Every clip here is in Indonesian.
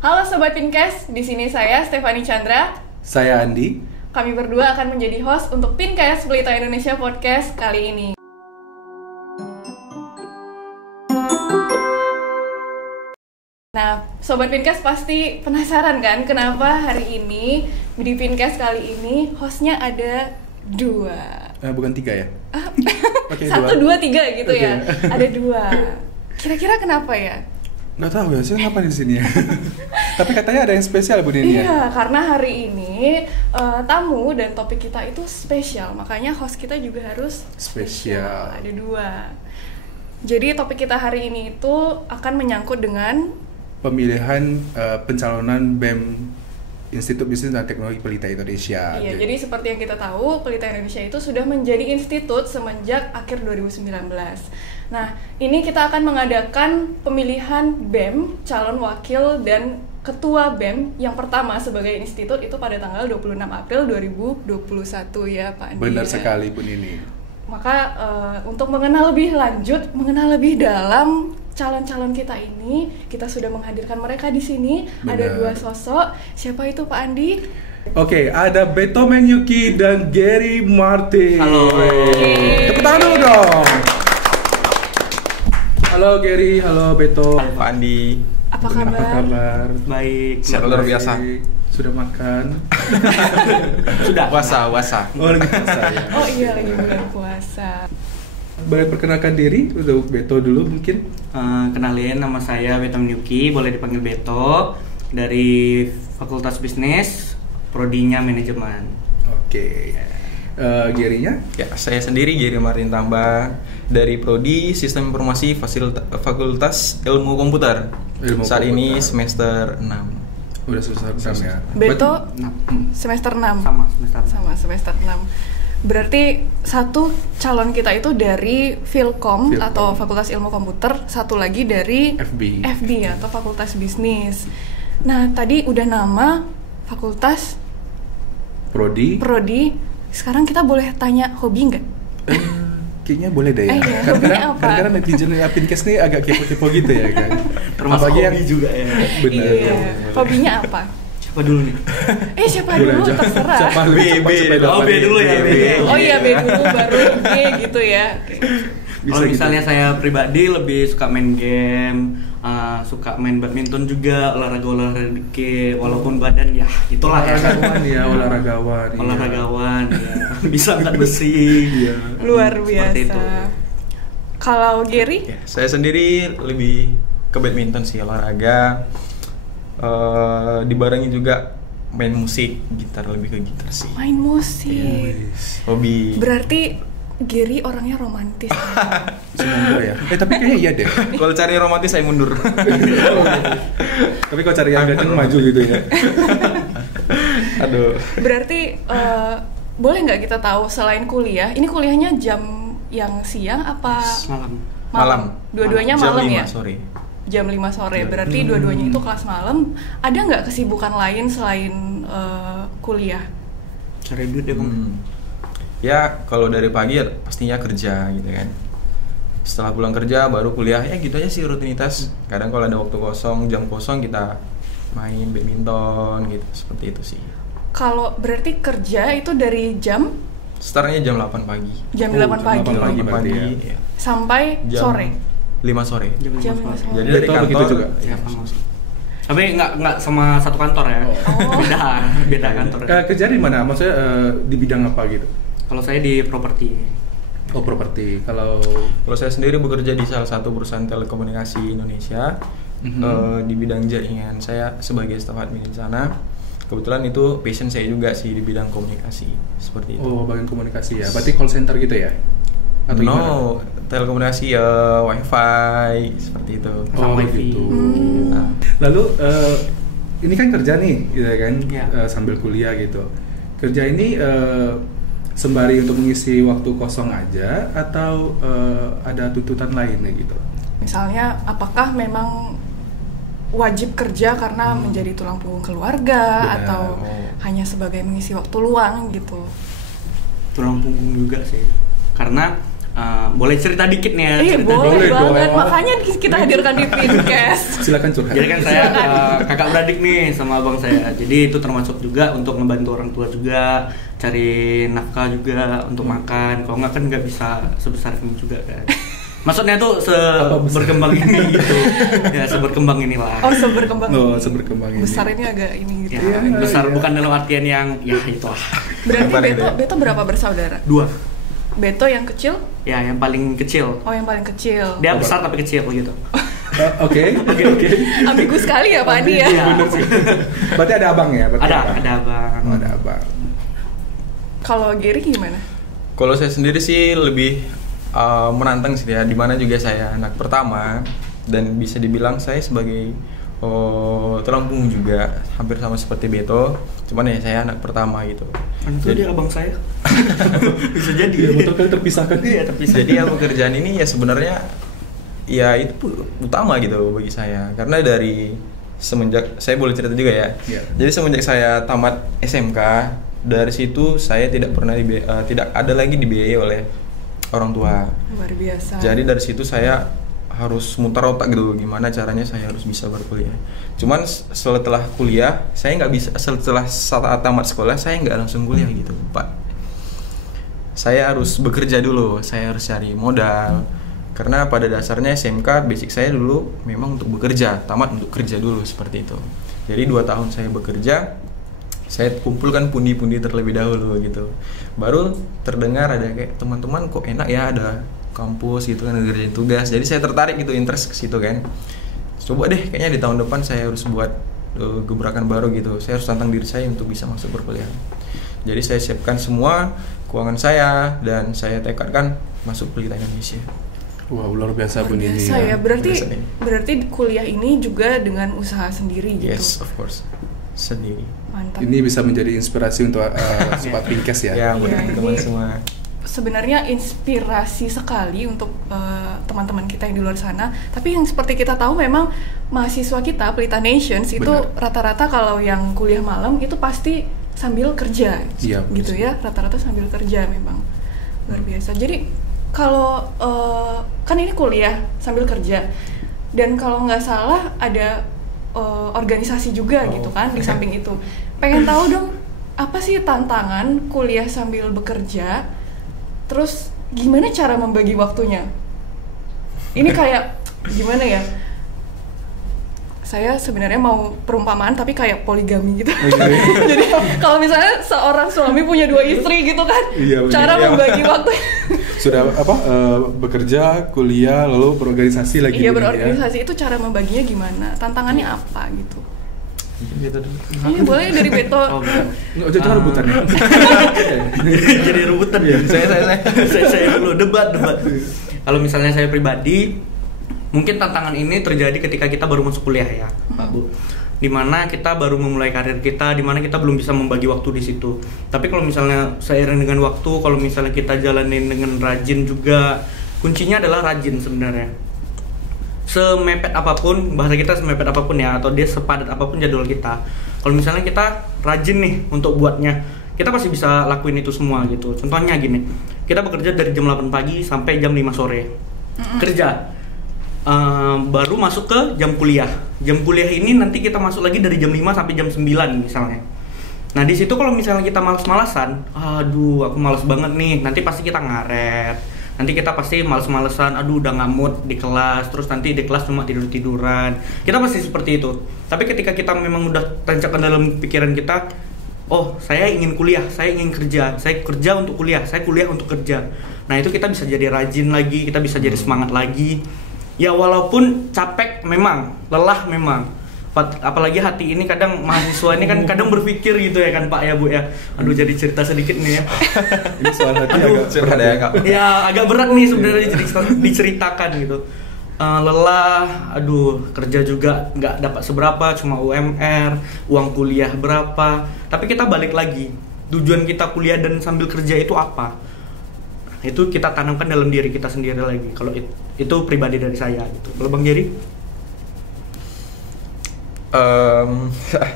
Halo Sobat Pinkes, di sini saya Stefani Chandra. Saya Andi. Kami berdua akan menjadi host untuk Pinkes Pelita Indonesia Podcast kali ini. Nah, Sobat Pinkes pasti penasaran kan kenapa hari ini di Pinkes kali ini hostnya ada dua. Bukan tiga ya? Okay, 1, 2, 3 gitu okay. Ya. Ada dua. Kira-kira kenapa ya? Nggak tahu ya, saya ngapain di sini ya. Tapi katanya ada yang spesial Bu Nini. Iya, karena hari ini tamu dan topik kita itu spesial, makanya host kita juga harus spesial. Ada dua. Jadi topik kita hari ini itu akan menyangkut dengan pemilihan pencalonan BEM Institut Bisnis dan Teknologi Pelita Indonesia. Iya, jadi seperti yang kita tahu, Pelita Indonesia itu sudah menjadi institut semenjak akhir 2019. Nah, ini kita akan mengadakan pemilihan BEM, calon wakil dan ketua BEM yang pertama sebagai institut itu pada tanggal 26 April 2021 ya Pak Andi. Benar sekali Bu Nini. Maka untuk mengenal lebih lanjut, mengenal lebih dalam calon-calon kita ini, kita sudah menghadirkan mereka di sini. Benar. Ada dua sosok. Siapa itu Pak Andi? Oke, ada Beto Menyuki dan Gary Martin. Halo. Tepuk tangan dulu dong. Halo Gary, halo Beto. Halo Pak Andi. Apa kabar? Baik, siap luar biasa. Sudah makan? Sudah. Puasa. Oh, lagi puasa ya. Oh iya, lagi bulan puasa. Boleh perkenalkan diri untuk Beto dulu mungkin? Kenalin, nama saya Beto Menyuki, boleh dipanggil Beto, dari Fakultas Bisnis, prodinya Manajemen. Oke. Gary-nya? Ya, saya sendiri Gary Martin Tambah dari Prodi Sistem Informasi Fakultas Ilmu Komputer. Saat ini semester 6. Udah semester 6 ya. Beto semester 6. Sama semester 6. Berarti satu calon kita itu dari Filkom atau Fakultas Ilmu Komputer, satu lagi dari FB atau Fakultas Bisnis. Nah, tadi udah nama fakultas Prodi. Sekarang kita boleh tanya hobi nggak? Kayaknya boleh deh ya. Kadang-kadang netizen Pinkes nih agak kepo-kepo gitu ya kan. Termasuk hobi yang juga ya. Benar. Iya. Hobinya apa? Siapa dulu nih? Siapa dulu terserah. B dulu ya. Oh iya, B dulu baru G gitu ya. Kalau misalnya saya pribadi lebih suka main game, suka main badminton juga, olahraga walaupun badan ya itulah olahragawan ya. Bisa angkat besi ya. Luar biasa. Kalau Gary? Ya, saya sendiri lebih ke badminton sih, olahraga. Dibarengi juga main musik, lebih ke gitar sih. Main musik. Hobi. Berarti Gary orangnya romantis. Semoga ya. Tapi kayaknya iya deh. Kalau cari romantis saya mundur. Tapi kalau cari yang ganteng maju gitu ya. Aduh. Berarti boleh nggak kita tahu selain kuliah, ini kuliahnya jam yang siang apa malam? Dua-duanya malam ya? Jam 5 sore. Jam 5 sore, berarti dua-duanya itu kelas malam. Ada nggak kesibukan lain selain kuliah? Cari duit ya Bang? Ya, kalau dari pagi ya pastinya kerja gitu kan. Setelah pulang kerja baru kuliah, ya gitu aja sih rutinitas. Kadang kalau ada waktu kosong, jam kosong kita main badminton gitu, seperti itu sih. Kalau berarti kerja itu dari jam? Startnya jam 8 pagi. Jam 8 pagi. Ya. Sampai jam sore? 5 sore. Jam 5 sore. Jadi dari kantor juga. Ya, tapi nggak sama satu kantor ya. Beda kantor. Kerja di mana? Maksudnya di bidang apa gitu? Kalau saya di properti. Oh, properti. Kalau saya sendiri bekerja di salah satu perusahaan telekomunikasi Indonesia. Di bidang jaringan. Saya sebagai staf admin di sana. Kebetulan itu passion saya juga sih di bidang komunikasi. Seperti itu. Oh, bagian komunikasi ya. Berarti call center gitu ya? Atau gimana? Telekomunikasi wifi seperti itu. Gitu. Nah, lalu ini kan kerja nih, gitu kan? Ya. Sambil kuliah gitu. Kerja ini sembari untuk mengisi waktu kosong aja atau ada tuntutan lainnya gitu? Misalnya, apakah memang wajib kerja karena menjadi tulang punggung keluarga atau hanya sebagai mengisi waktu luang gitu? Tulang punggung juga sih. Karena boleh cerita dikit nih ya? Iya boleh banget, makanya kita hadirkan di Pincast. Silakan curhat. Jadi kan saya kakak beradik nih sama abang saya. Jadi itu termasuk juga untuk ngebantu orang tua juga, cari nafkah juga untuk makan. Kalau nggak kan nggak bisa sebesar ini juga kan. Maksudnya tuh berkembang ini gitu. Ya seberkembang inilah. Oh seberkembang. Seberkembang ini. Besar ini agak ini gitu. Ya, besar bukan dalam artian yang ya itulah. Berarti Beto berapa bersaudara? 2. Beto yang kecil? Ya, yang paling kecil. Oh, yang paling kecil. Dia besar tapi kecil gitu. Oke. Ambigu sekali ya Pak Adi ya. Bener sih. Berarti ada abang ya? Ada abang. Oh, ada abang. Kalau Gary gimana? Kalau saya sendiri sih lebih menantang sih ya, dimana juga saya anak pertama dan bisa dibilang saya sebagai tulang punggung juga hampir sama seperti Beto, cuman ya saya anak pertama gitu. Jadi abang saya bisa jadi ya, betul kali terpisahkan. Iya terpisah. Jadi ya pekerjaan ini ya sebenarnya ya itu utama gitu bagi saya, karena dari semenjak saya boleh cerita juga ya. Jadi semenjak saya tamat SMK, dari situ saya tidak pernah tidak ada lagi dibiayai oleh orang tua. Luar biasa. Jadi dari situ saya harus muter otak gitu, gimana caranya saya harus bisa berkuliah. Cuman setelah kuliah saya nggak bisa, setelah saat tamat sekolah saya nggak langsung kuliah gitu Pak. Saya harus bekerja dulu, saya harus cari modal. Karena pada dasarnya SMK basic saya dulu memang untuk bekerja, tamat untuk kerja dulu seperti itu. Jadi 2 tahun saya bekerja, saya kumpulkan pundi-pundi terlebih dahulu gitu. Baru terdengar ada kayak teman-teman kok enak ya ada kampus gitu kan, ngerjain tugas. Jadi saya tertarik gitu, interest ke situ kan. Coba deh kayaknya di tahun depan saya harus buat gebrakan baru gitu. Saya harus tantang diri saya untuk bisa masuk perkuliahan. Jadi saya siapkan semua keuangan saya dan saya tekadkan masuk Pelita Indonesia. Wow, luar biasa Bu Nini. Ya. Berarti kuliah ini juga dengan usaha sendiri gitu. Yes, of course. Sendiri. Mantap. Ini bisa menjadi inspirasi untuk sobat Pincast ya. Ya, buat teman-teman semua. Sebenarnya inspirasi sekali untuk teman-teman kita yang di luar sana. Tapi yang seperti kita tahu memang mahasiswa kita Pelita Nations itu rata-rata kalau yang kuliah malam itu pasti sambil kerja, gitu ya. Rata-rata sambil kerja memang luar biasa. Jadi kalau kan ini kuliah sambil kerja dan kalau nggak salah ada organisasi juga gitu kan di samping itu. Pengen tahu dong apa sih tantangan kuliah sambil bekerja? Terus gimana cara membagi waktunya? Ini kayak gimana ya? Saya sebenarnya mau perumpamaan tapi kayak poligami gitu. Jadi kalau misalnya seorang suami punya 2 istri gitu kan, cara membagi waktu. Sudah bekerja, kuliah, lalu berorganisasi lagi. Iya berorganisasi itu cara membaginya gimana? Tantangannya apa gitu? Ini boleh dari Beto. Jadi rebutan ya. Jadi rebutan ya. Saya dulu debat. Kalau misalnya saya pribadi, mungkin tantangan ini terjadi ketika kita baru masuk kuliah ya, Pak Bu. Dimana kita baru memulai karir kita, dimana kita belum bisa membagi waktu di situ. Tapi kalau misalnya seiring dengan waktu, kalau misalnya kita jalanin dengan rajin juga, kuncinya adalah rajin sebenarnya. Semepet apapun, bahasa kita semepet apapun ya, atau dia sepadat apapun jadwal kita. Kalau misalnya kita rajin nih untuk buatnya, kita pasti bisa lakuin itu semua gitu. Contohnya gini, kita bekerja dari jam 8 pagi sampai jam 5 sore. Kerja. Baru masuk ke jam kuliah. Jam kuliah ini nanti kita masuk lagi dari jam 5 sampai jam 9 misalnya. Nah di situ kalau misalnya kita malas-malasan, aduh aku malas banget nih, nanti pasti kita ngaret. Nanti kita pasti males-malesan, aduh udah nggak mood di kelas, terus nanti di kelas cuma tidur-tiduran. Kita pasti seperti itu. Tapi ketika kita memang udah tancapkan dalam pikiran kita, oh saya ingin kuliah, saya ingin kerja, saya kerja untuk kuliah, saya kuliah untuk kerja. Nah itu kita bisa jadi rajin lagi, kita bisa jadi semangat lagi. Ya walaupun capek memang, lelah memang. Apalagi hati ini kadang mahasiswa ini kan kadang berpikir gitu ya kan Pak ya Bu ya. Aduh jadi cerita sedikit nih ya. Ini soal hati agak berat ya Kak. Ya agak berat nih sebenarnya diceritakan gitu. Lelah, aduh kerja juga nggak dapat seberapa, cuma UMR, uang kuliah berapa. Tapi kita balik lagi, tujuan kita kuliah dan sambil kerja itu apa? Itu kita tanamkan dalam diri kita sendiri lagi. Kalau itu pribadi dari saya gitu. Kalau Bang Jerry?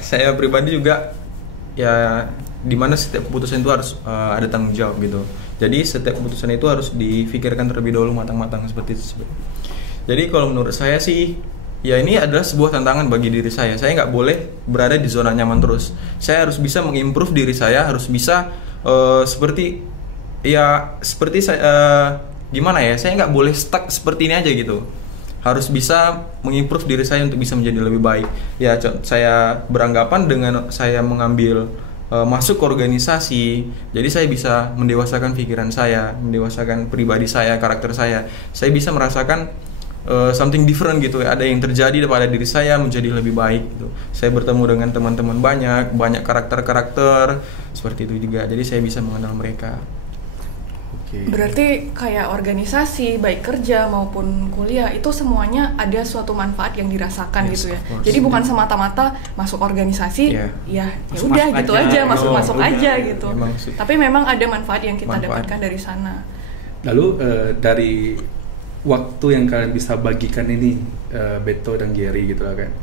Saya pribadi juga ya dimana setiap keputusan itu harus ada tanggung jawab gitu. Jadi setiap keputusan itu harus difikirkan terlebih dahulu matang-matang seperti itu. Jadi kalau menurut saya sih, ya ini adalah sebuah tantangan bagi diri saya. Saya nggak boleh berada di zona nyaman terus. Saya harus bisa mengimprove diri saya, harus bisa seperti saya gimana ya? Saya nggak boleh stuck seperti ini aja gitu. Harus bisa mengimprove diri saya untuk bisa menjadi lebih baik. Ya, saya beranggapan dengan saya mengambil masuk ke organisasi, jadi saya bisa mendewasakan pikiran saya, mendewasakan pribadi saya, karakter saya. Saya bisa merasakan something different gitu. Ada yang terjadi pada diri saya menjadi lebih baik gitu. Saya bertemu dengan teman-teman banyak karakter-karakter seperti itu juga. Jadi saya bisa mengenal mereka. Berarti kayak organisasi, baik kerja maupun kuliah, itu semuanya ada suatu manfaat yang dirasakan gitu ya. Jadi bukan semata-mata masuk organisasi, ya udah gitu aja, masuk aja gitu. Tapi memang ada manfaat yang kita dapatkan dari sana. Lalu dari waktu yang kalian bisa bagikan ini, Beto dan Gary gitu lah kan,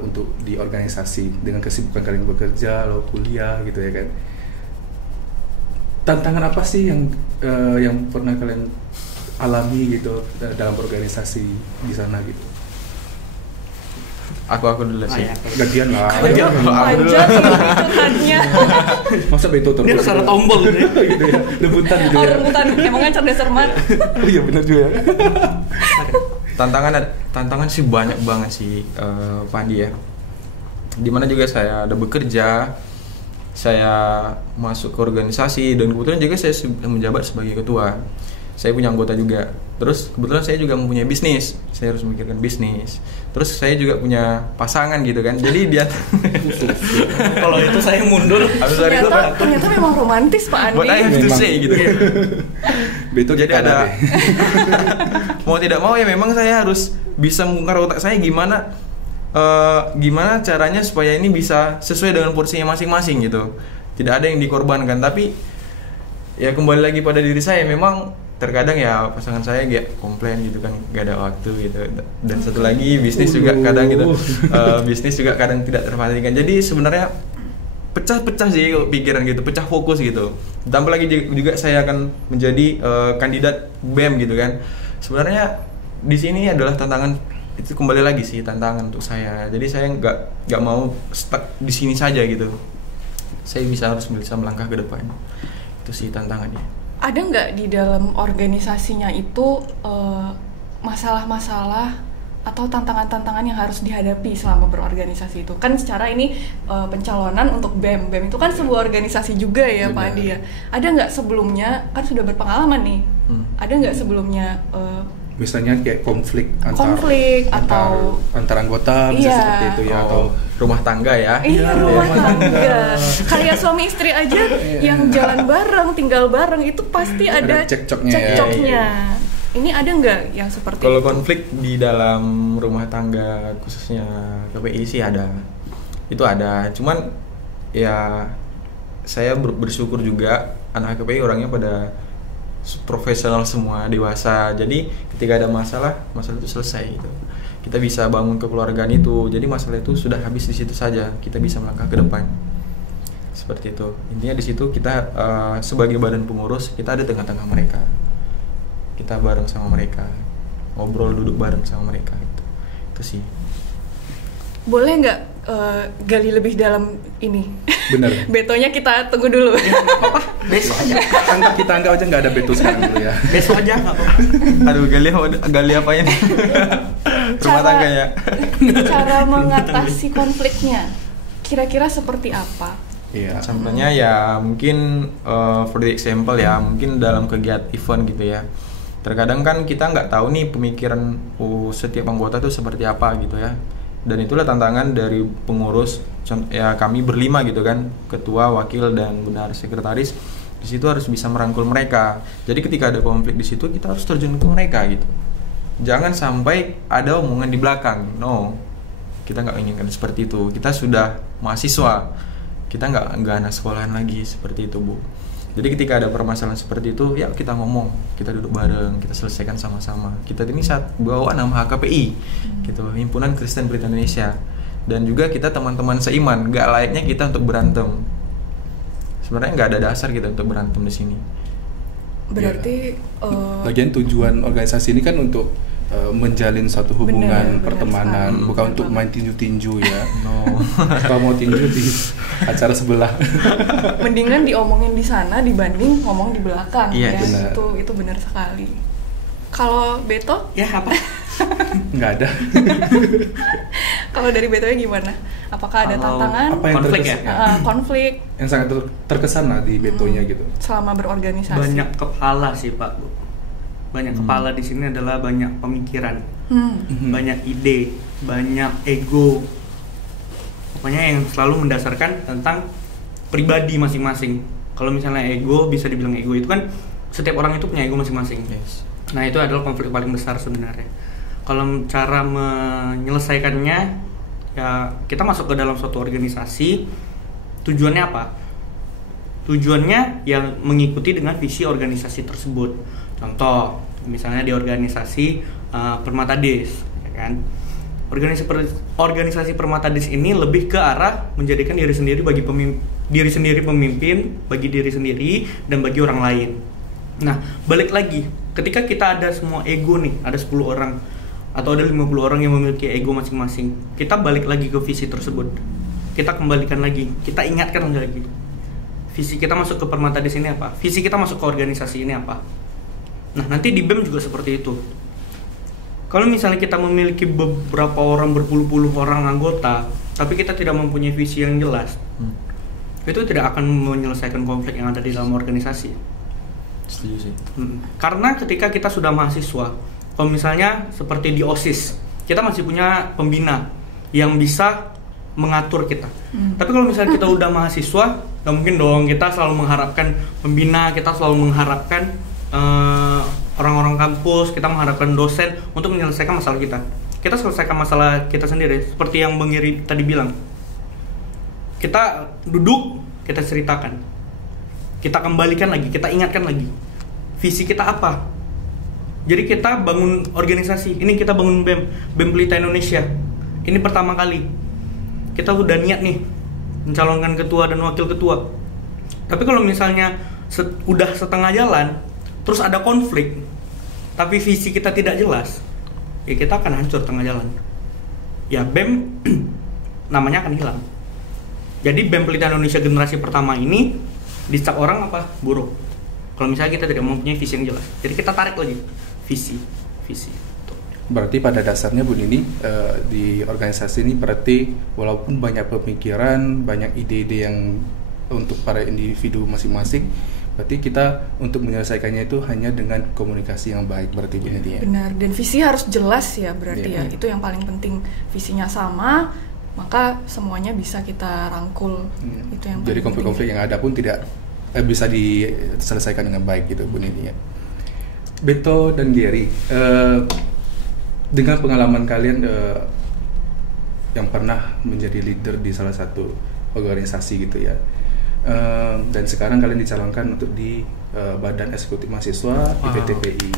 untuk di organisasi dengan kesibukan kalian bekerja, lalu kuliah gitu ya kan. Tantangan apa sih yang pernah kalian alami gitu dalam organisasi di sana gitu? Aku dulu sih. Gantian lah. Panjat curhatnya. Masa Beto terus? Dia salah tombol gitu ya. Gitu ya. Rebutan gitu ya. Rebutan, emangnya cerdas cermat. Iya benar juga ya. Tantangan sih banyak banget sih, Pandi ya. Dimana juga saya ada bekerja, saya masuk ke organisasi, dan kebetulan juga saya menjabat sebagai ketua. Saya punya anggota juga. Terus kebetulan saya juga mempunyai bisnis. Saya harus memikirkan bisnis. Terus saya juga punya pasangan gitu kan. Jadi dia kalau itu saya mundur. Ternyata memang romantis Pak Andi. What I have to say gitu. Betul. Jadi ada mau tidak mau ya memang saya harus bisa membongkar otak saya gimana caranya supaya ini bisa sesuai dengan porsinya masing-masing gitu. Tidak ada yang dikorbankan, tapi ya kembali lagi pada diri saya, memang terkadang ya pasangan saya komplain gitu kan, gak ada waktu gitu. Dan satu lagi bisnis juga kadang gitu, bisnis juga kadang tidak terperhatikan. Jadi sebenarnya pecah-pecah sih pikiran gitu, pecah fokus gitu. Tambah lagi juga saya akan menjadi kandidat BEM gitu kan. Sebenarnya di sini adalah tantangan, itu kembali lagi sih tantangan untuk saya. Jadi saya nggak mau stuck di sini saja gitu. Saya harus bisa melangkah ke depan. Itu sih tantangannya. Ada nggak di dalam organisasinya itu masalah-masalah atau tantangan-tantangan yang harus dihadapi selama berorganisasi itu? Kan secara ini pencalonan untuk BEM itu kan sebuah organisasi juga ya. Benar. Pak Andi ya. Ada nggak sebelumnya, kan sudah berpengalaman nih, ada nggak sebelumnya misalnya kayak konflik antar anggota, bisa seperti itu ya, atau rumah tangga ya. Iya, rumah tangga. Kayak suami istri aja yang jalan bareng, tinggal bareng, itu pasti ada cekcoknya. Ya. Ini ada nggak yang seperti kalau itu? Kalau konflik di dalam rumah tangga khususnya KPI sih ada. Itu ada. Cuman ya saya bersyukur juga anak KPI orangnya pada profesional semua, dewasa. Jadi ketika ada masalah itu selesai gitu. Kita bisa bangun kekeluargaan itu. Jadi masalah itu sudah habis di situ saja. Kita bisa melangkah ke depan. Seperti itu. Intinya di situ kita sebagai badan pengurus, kita ada tengah-tengah mereka. Kita bareng sama mereka. Ngobrol, duduk bareng sama mereka gitu. Itu sih. Boleh nggak gali lebih dalam ini? Bener. Betonya kita tunggu dulu. Apa? Besok aja. Kita anggap aja nggak ada beto sekarang dulu ya. Besok aja nggak apa-apa. Aduh, gali apa ini? Rumah tangga ya. Cara mengatasi konfliknya kira-kira seperti apa? Iya. Contohnya ya mungkin for the example ya, mungkin dalam kegiatan event gitu ya. Terkadang kan kita nggak tahu nih pemikiran setiap anggota tuh seperti apa gitu ya. Dan itulah tantangan dari pengurus ya, kami berlima gitu kan, ketua, wakil, dan benar sekretaris. Di situ harus bisa merangkul mereka. Jadi ketika ada konflik di situ, kita harus terjun ke mereka gitu. Jangan sampai ada omongan di belakang. No, kita nggak inginkan seperti itu. Kita sudah mahasiswa, kita nggak anak sekolahan lagi seperti itu, Bu. Jadi ketika ada permasalahan seperti itu, ya kita ngomong, kita duduk bareng, kita selesaikan sama-sama. Kita ini saat bawa nama HKPI, gitu, Himpunan Kristen Pelita Indonesia, dan juga kita teman-teman seiman. Gak layaknya kita untuk berantem. Sebenarnya nggak ada dasar kita untuk berantem di sini. Berarti bagian tujuan organisasi ini kan untuk menjalin suatu hubungan benar pertemanan, sekali. bukan untuk main tinju-tinju ya. Kalau mau tinju di acara sebelah. mendingan diomongin di sana dibanding ngomong di belakang Iya, ya. benar. Itu benar sekali. Kalau Beto, Ya apa? Nggak ada. kalau dari Betonya gimana? Apakah ada Kalau tantangan? Apa yang Konflik terkesan, Konflik yang sangat terkesan lah di Betonya gitu. selama berorganisasi? Banyak kepala sih Pak Bu. Banyak kepala di sini adalah banyak pemikiran, banyak ide, banyak ego. Pokoknya yang selalu mendasarkan tentang pribadi masing-masing. Kalau misalnya ego, bisa dibilang ego itu kan setiap orang itu punya ego masing-masing. Yes. Nah itu adalah konflik paling besar sebenarnya. Kalau cara menyelesaikannya, ya kita masuk ke dalam suatu organisasi. Tujuannya apa? Tujuannya yang mengikuti dengan visi organisasi tersebut. Contoh, misalnya di organisasi Permatades, ya kan? Organisasi Permatades ini lebih ke arah menjadikan diri sendiri pemimpin bagi diri sendiri dan bagi orang lain. Nah, balik lagi, ketika kita ada semua ego nih, ada 10 orang atau ada 50 orang yang memiliki ego masing-masing, kita balik lagi ke visi tersebut. Kita kembalikan lagi, kita ingatkan lagi. Visi kita masuk ke Permatades ini apa? Visi kita masuk ke organisasi ini apa? Nah, nanti di BEM juga seperti itu. Kalau misalnya kita memiliki beberapa orang, berpuluh-puluh orang anggota, tapi kita tidak mempunyai visi yang jelas, itu tidak akan menyelesaikan konflik yang ada di dalam organisasi. Setuju sih. Karena ketika kita sudah mahasiswa, kalau misalnya seperti di OSIS, kita masih punya pembina yang bisa mengatur kita. Tapi kalau misalnya kita udah mahasiswa, nggak mungkin dong kita selalu mengharapkan pembina, kita selalu mengharapkan orang-orang kampus, kita mengharapkan dosen untuk menyelesaikan masalah kita. Kita selesaikan masalah kita sendiri. Seperti yang Bang Iri tadi bilang, kita duduk, kita ceritakan, kita kembalikan lagi, kita ingatkan lagi visi kita apa. Jadi kita bangun organisasi, ini kita bangun BEM Pelita Indonesia. Ini pertama kali kita udah niat nih mencalonkan ketua dan wakil ketua. Tapi kalau misalnya udah setengah jalan, terus ada konflik, tapi visi kita tidak jelas, ya kita akan hancur tengah jalan. Ya BEM namanya akan hilang. Jadi BEM Pelita Indonesia generasi pertama ini dicap orang apa? Buruk. Kalau misalnya kita tidak mempunyai visi yang jelas, jadi kita tarik lagi visi. Berarti pada dasarnya Bu Nini, di organisasi ini berarti walaupun banyak pemikiran, banyak ide-ide yang untuk para individu masing-masing, berarti kita untuk menyelesaikannya itu hanya dengan komunikasi yang baik, berarti Bu Nini ya. Benar, dan visi harus jelas ya berarti ya. Itu yang paling penting. Visinya sama, maka semuanya bisa kita rangkul. Itu yang Jadi konflik-konflik yang ada pun tidak bisa diselesaikan dengan baik gitu Bu Nini ya. Beto dan Gary, dengan pengalaman kalian yang pernah menjadi leader di salah satu organisasi gitu ya, dan sekarang kalian dicalonkan untuk di Badan Eksekutif Mahasiswa IPTPI.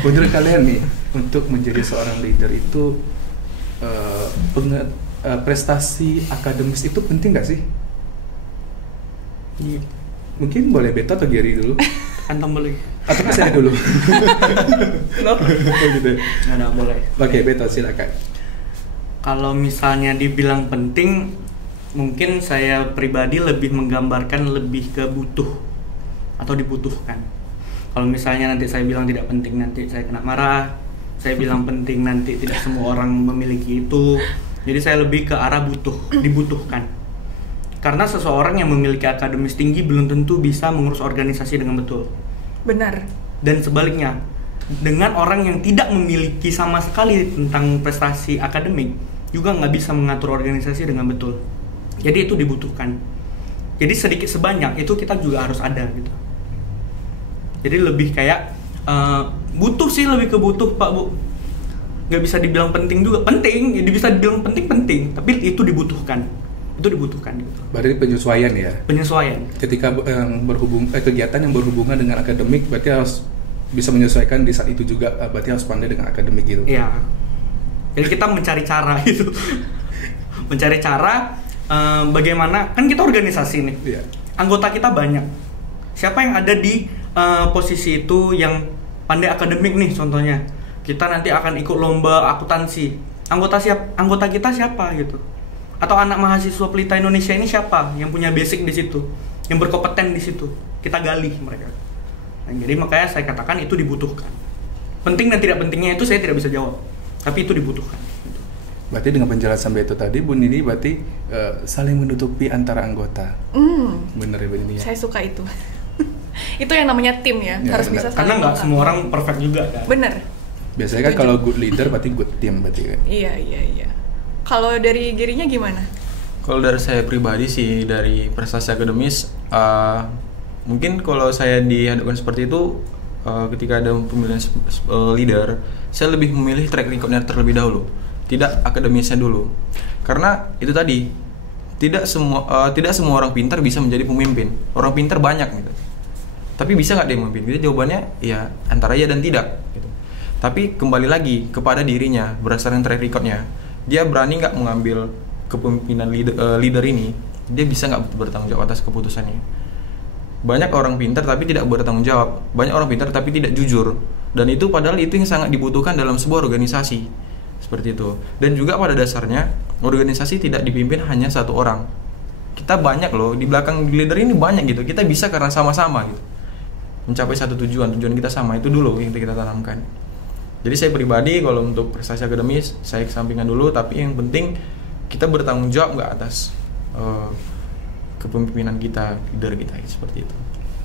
Menurut kalian nih, untuk menjadi seorang leader itu prestasi akademis itu penting nggak sih? Mungkin boleh Beto atau Gary dulu? Antam boleh. Atau saya dulu? Kenapa? Gitu. Nggak boleh. Oke, Beto silakan. Kalau misalnya dibilang penting, mungkin saya pribadi lebih menggambarkan lebih ke butuh atau dibutuhkan. Kalau misalnya nanti saya bilang tidak penting, nanti saya kena marah. Saya bilang penting, nanti tidak semua orang memiliki itu. Jadi saya lebih ke arah butuh, dibutuhkan. Karena seseorang yang memiliki akademis tinggi belum tentu bisa mengurus organisasi dengan betul. Benar. Dan sebaliknya, dengan orang yang tidak memiliki sama sekali tentang prestasi akademik, juga nggak bisa mengatur organisasi dengan betul. Jadi itu dibutuhkan. Jadi sedikit sebanyak itu kita juga harus ada gitu. Jadi lebih kayak butuh sih, lebih ke butuh Pak Bu. Nggak bisa dibilang penting juga, penting. Jadi bisa dibilang penting, tapi itu dibutuhkan. Itu dibutuhkan gitu. Berarti penyesuaian ya. Penyesuaian. Ketika kegiatan yang berhubungan dengan akademik, berarti harus bisa menyesuaikan di saat itu juga. Berarti harus pandai dengan akademik gitu. Iya. Jadi kita mencari cara gitu. Mencari cara bagaimana, kan kita organisasi nih. Iya. Anggota kita banyak. Siapa yang ada di posisi itu yang pandai akademik nih contohnya. Kita nanti akan ikut lomba akuntansi. Anggota kita siapa gitu? Atau anak mahasiswa Pelita Indonesia ini siapa yang punya basic di situ, yang berkompeten di situ? Kita gali mereka. Nah, jadi makanya saya katakan itu dibutuhkan. Penting dan tidak pentingnya itu saya tidak bisa jawab, tapi itu dibutuhkan. Berarti dengan penjelasan Beto tadi, Bu Nini berarti saling menutupi antara anggota. Bener ya Bu Nini ya? Saya suka itu. Itu yang namanya tim ya, harus bener. bisa saling. Karena nggak semua orang perfect juga kan. Bener. Biasanya kan kalau good leader berarti good team berarti kan? Iya. Kalau dari Girinya gimana? Kalau dari saya pribadi sih, dari prestasi akademis, mungkin kalau saya dihadapkan seperti itu, ketika ada pemilihan leader, saya lebih memilih track recordnya terlebih dahulu, tidak akademisnya dulu. Karena itu tadi, tidak semua orang pintar bisa menjadi pemimpin. Orang pintar banyak gitu. Tapi bisa nggak dia memimpin? Jadi jawabannya ya antara ya dan tidak gitu. Tapi kembali lagi kepada dirinya berdasarkan track recordnya. Dia berani nggak mengambil kepemimpinan leader ini? Dia bisa nggak bertanggung jawab atas keputusannya? Banyak orang pintar tapi tidak bertanggung jawab. Banyak orang pintar tapi tidak jujur. Dan itu padahal itu yang sangat dibutuhkan dalam sebuah organisasi. Seperti itu. Dan juga pada dasarnya organisasi tidak dipimpin hanya satu orang. Kita banyak loh, di belakang leader ini banyak gitu. Kita bisa karena sama-sama gitu mencapai satu tujuan kita sama. Itu dulu yang kita tanamkan. Jadi saya pribadi kalau untuk prestasi akademis saya kesampingkan dulu, tapi yang penting kita bertanggung jawab nggak atas kepemimpinan kita, leader kita, seperti itu.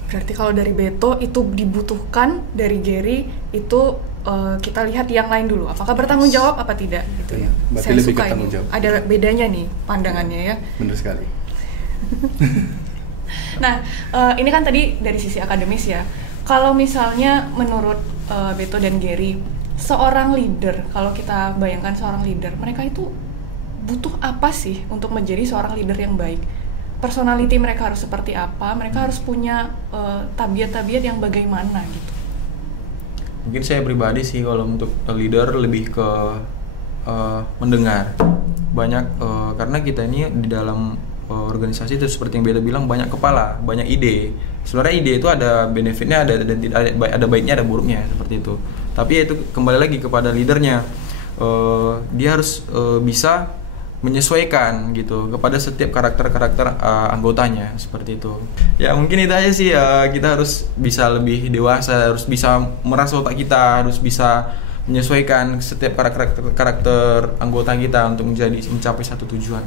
Berarti kalau dari Beto itu dibutuhkan, dari Gary itu kita lihat yang lain dulu. Apakah bertanggung jawab apa tidak gitu ya. Berarti saya lebih suka bertanggung ini. jawab. Ada bedanya nih pandangannya ya. Benar sekali. Nah, ini kan tadi dari sisi akademis ya. Kalau misalnya menurut Beto dan Gary, seorang leader, kalau kita bayangkan seorang leader, mereka itu butuh apa sih untuk menjadi seorang leader yang baik? Personality mereka harus seperti apa? Mereka harus punya tabiat-tabiat yang bagaimana gitu? Mungkin saya pribadi sih kalau untuk leader lebih ke mendengar banyak, karena kita ini di dalam organisasi itu seperti yang Beto bilang, banyak kepala, banyak ide. Sebenarnya ide itu ada benefitnya, ada dan tidak ada baiknya, ada buruknya, seperti itu. Tapi itu kembali lagi kepada leadernya. Dia harus bisa menyesuaikan gitu kepada setiap karakter anggotanya, seperti itu. Ya mungkin itu aja sih, kita harus bisa lebih dewasa, harus bisa merasa otak kita, harus bisa menyesuaikan setiap karakter anggota kita untuk mencapai satu tujuan.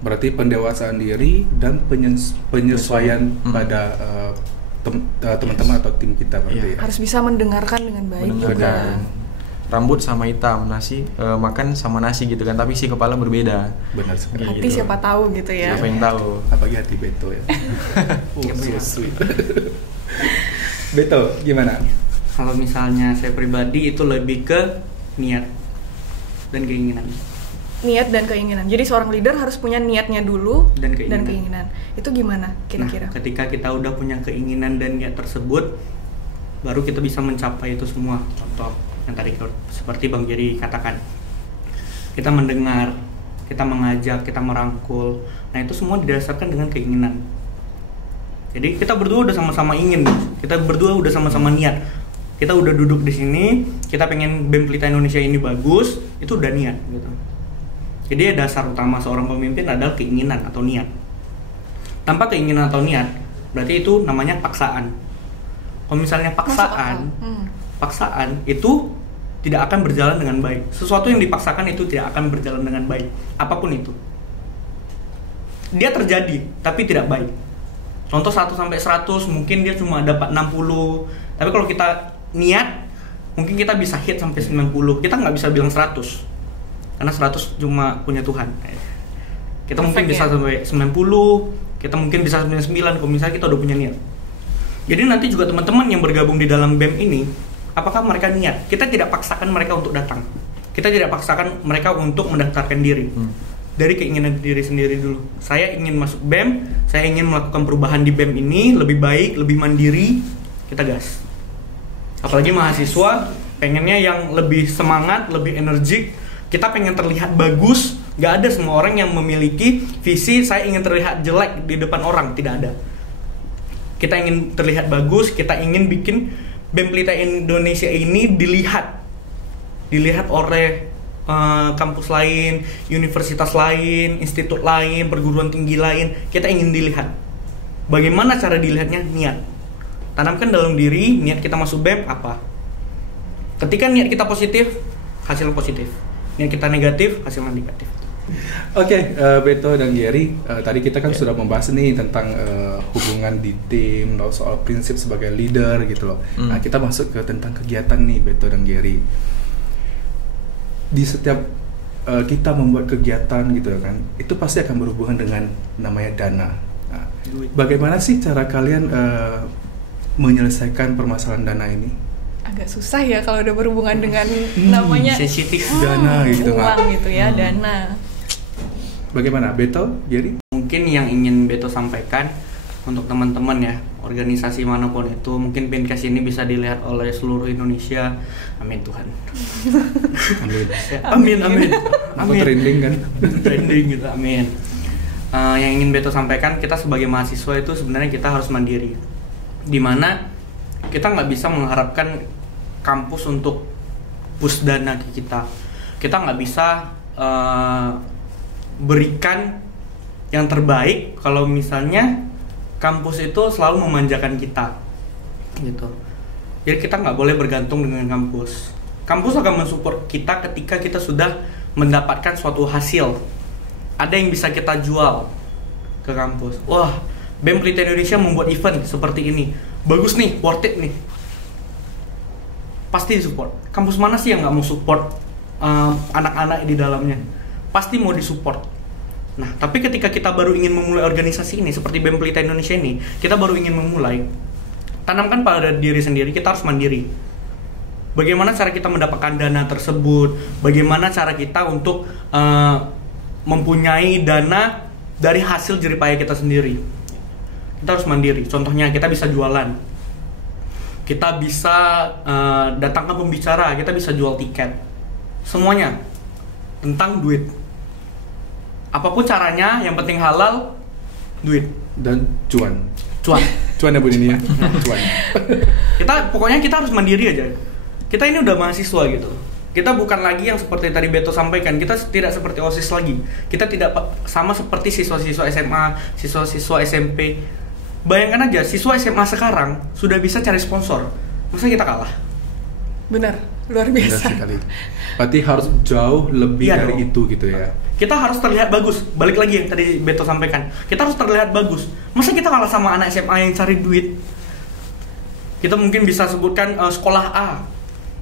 Berarti pendewasaan diri dan penyesuaian pada teman-teman atau tim kita berarti ya. Harus bisa mendengarkan dengan baik juga. Rambut sama hitam, nasi makan sama nasi gitu kan, tapi si kepala berbeda. Benar sekali. Hati gitu. Siapa tahu gitu ya. Siapa yang tahu? Apalagi hati Beto ya. So sweet. Beto, gimana? Kalau misalnya saya pribadi itu lebih ke niat dan keinginan. Niat dan keinginan. Jadi seorang leader harus punya niatnya dulu dan keinginan. Itu gimana kira-kira? Nah, ketika kita udah punya keinginan dan niat tersebut, baru kita bisa mencapai itu semua. Contoh yang tadi seperti Bang Jerry katakan, kita mendengar, kita mengajak, kita merangkul. Nah itu semua didasarkan dengan keinginan. Jadi kita berdua udah sama-sama ingin, kita berdua udah sama-sama niat. Kita udah duduk di sini, kita pengen BEM Pelita Indonesia ini bagus, itu udah niat gitu. Jadi dasar utama seorang pemimpin adalah keinginan atau niat. Tanpa keinginan atau niat, berarti itu namanya paksaan. Kalau misalnya paksaan itu tidak akan berjalan dengan baik. Sesuatu yang dipaksakan itu tidak akan berjalan dengan baik, apapun itu. Dia terjadi, tapi tidak baik. Contoh 1 sampai 100, mungkin dia cuma dapat 60. Tapi kalau kita niat, mungkin kita bisa hit sampai 90. Kita nggak bisa bilang 100. Karena 100 cuma punya Tuhan. Kita mungkin bisa sampai 90, kita mungkin bisa 99 kalau misalnya kita udah punya niat. Jadi nanti juga teman-teman yang bergabung di dalam BEM ini, apakah mereka niat? Kita tidak paksakan mereka untuk datang. Kita tidak paksakan mereka untuk mendaftarkan diri. Dari keinginan diri sendiri dulu. Saya ingin masuk BEM, saya ingin melakukan perubahan di BEM ini lebih baik, lebih mandiri, kita gas. Apalagi mahasiswa pengennya yang lebih semangat, lebih energik. Kita pengen terlihat bagus. Gak ada semua orang yang memiliki visi saya ingin terlihat jelek di depan orang, tidak ada. Kita ingin terlihat bagus, kita ingin bikin BEM Pelita Indonesia ini dilihat oleh kampus lain, universitas lain, institut lain, perguruan tinggi lain. Kita ingin dilihat. Bagaimana cara dilihatnya? Niat. Tanamkan dalam diri, niat kita masuk BEM apa? Ketika niat kita positif, hasilnya positif. Niat kita negatif, hasilnya negatif. Oke, Beto dan Gary, tadi kita kan sudah membahas nih tentang hubungan di tim, lalu soal prinsip sebagai leader gitu loh. Nah, kita masuk ke tentang kegiatan nih, Beto dan Gary. Di setiap kita membuat kegiatan gitu kan, itu pasti akan berhubungan dengan namanya dana. Nah, bagaimana sih cara kalian menyelesaikan permasalahan dana ini? Agak susah ya kalau udah berhubungan dengan namanya sensitif dana gitu uang kan. gitu ya, dana. Bagaimana, Beto, Gary? Mungkin yang ingin Beto sampaikan untuk teman-teman ya, organisasi manapun itu, mungkin Pinkes ini bisa dilihat oleh seluruh Indonesia. Amin Tuhan. Amin. Aku trending kan? Trending gitu, amin. Yang ingin Beto sampaikan, kita sebagai mahasiswa itu sebenarnya kita harus mandiri. Dimana kita nggak bisa mengharapkan kampus untuk push dana ke kita. Kita nggak bisa berikan yang terbaik kalau misalnya kampus itu selalu memanjakan kita gitu. Jadi kita nggak boleh bergantung dengan kampus. Kampus akan mensupport kita ketika kita sudah mendapatkan suatu hasil. Ada yang bisa kita jual ke kampus. Wah, BEM Pelita Indonesia membuat event seperti ini, bagus nih, worth it nih, pasti disupport. Kampus mana sih yang nggak mau support anak-anak di dalamnya? Pasti mau disupport. Nah, tapi ketika kita baru ingin memulai organisasi ini, seperti BEM Pelita Indonesia ini, kita baru ingin memulai, tanamkan pada diri sendiri, kita harus mandiri. Bagaimana cara kita mendapatkan dana tersebut? Bagaimana cara kita untuk mempunyai dana dari hasil jeripaya kita sendiri? Kita harus mandiri. Contohnya, kita bisa jualan, kita bisa datangkan pembicara, kita bisa jual tiket. Semuanya tentang duit. Apapun caranya, yang penting halal, duit dan cuan ya Bu Nini ya. Cuan. Pokoknya kita harus mandiri aja. Kita ini udah mahasiswa gitu. Kita bukan lagi yang seperti tadi Beto sampaikan. Kita tidak seperti OSIS lagi. Kita tidak sama seperti siswa-siswa SMA, siswa-siswa SMP. Bayangkan aja, siswa SMA sekarang sudah bisa cari sponsor. Masa kita kalah? Benar, luar biasa. Benar sekali. Berarti harus jauh lebih dari dong. itu gitu ya. Kita harus terlihat bagus. Balik lagi yang tadi Beto sampaikan. Kita harus terlihat bagus. Masa kita kalah sama anak SMA yang cari duit? Kita mungkin bisa sebutkan sekolah A.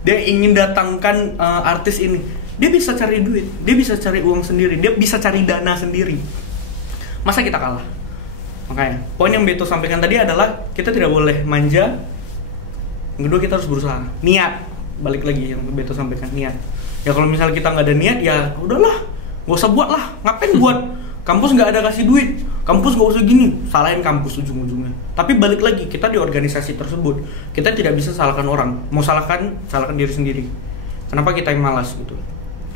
Dia ingin datangkan artis ini. Dia bisa cari duit. Dia bisa cari uang sendiri. Dia bisa cari dana sendiri. Masa kita kalah? Makanya, poin yang Beto sampaikan tadi adalah kita tidak boleh manja. Yang kedua, kita harus berusaha. Niat. Balik lagi yang Beto sampaikan, niat. Ya kalau misalnya kita nggak ada niat, ya udahlah, nggak usah buat lah. Ngapain buat? Kampus nggak ada kasih duit, kampus nggak usah gini. Salahin kampus ujung-ujungnya. Tapi balik lagi, kita di organisasi tersebut, kita tidak bisa salahkan orang. Mau salahkan diri sendiri. Kenapa kita yang malas gitu?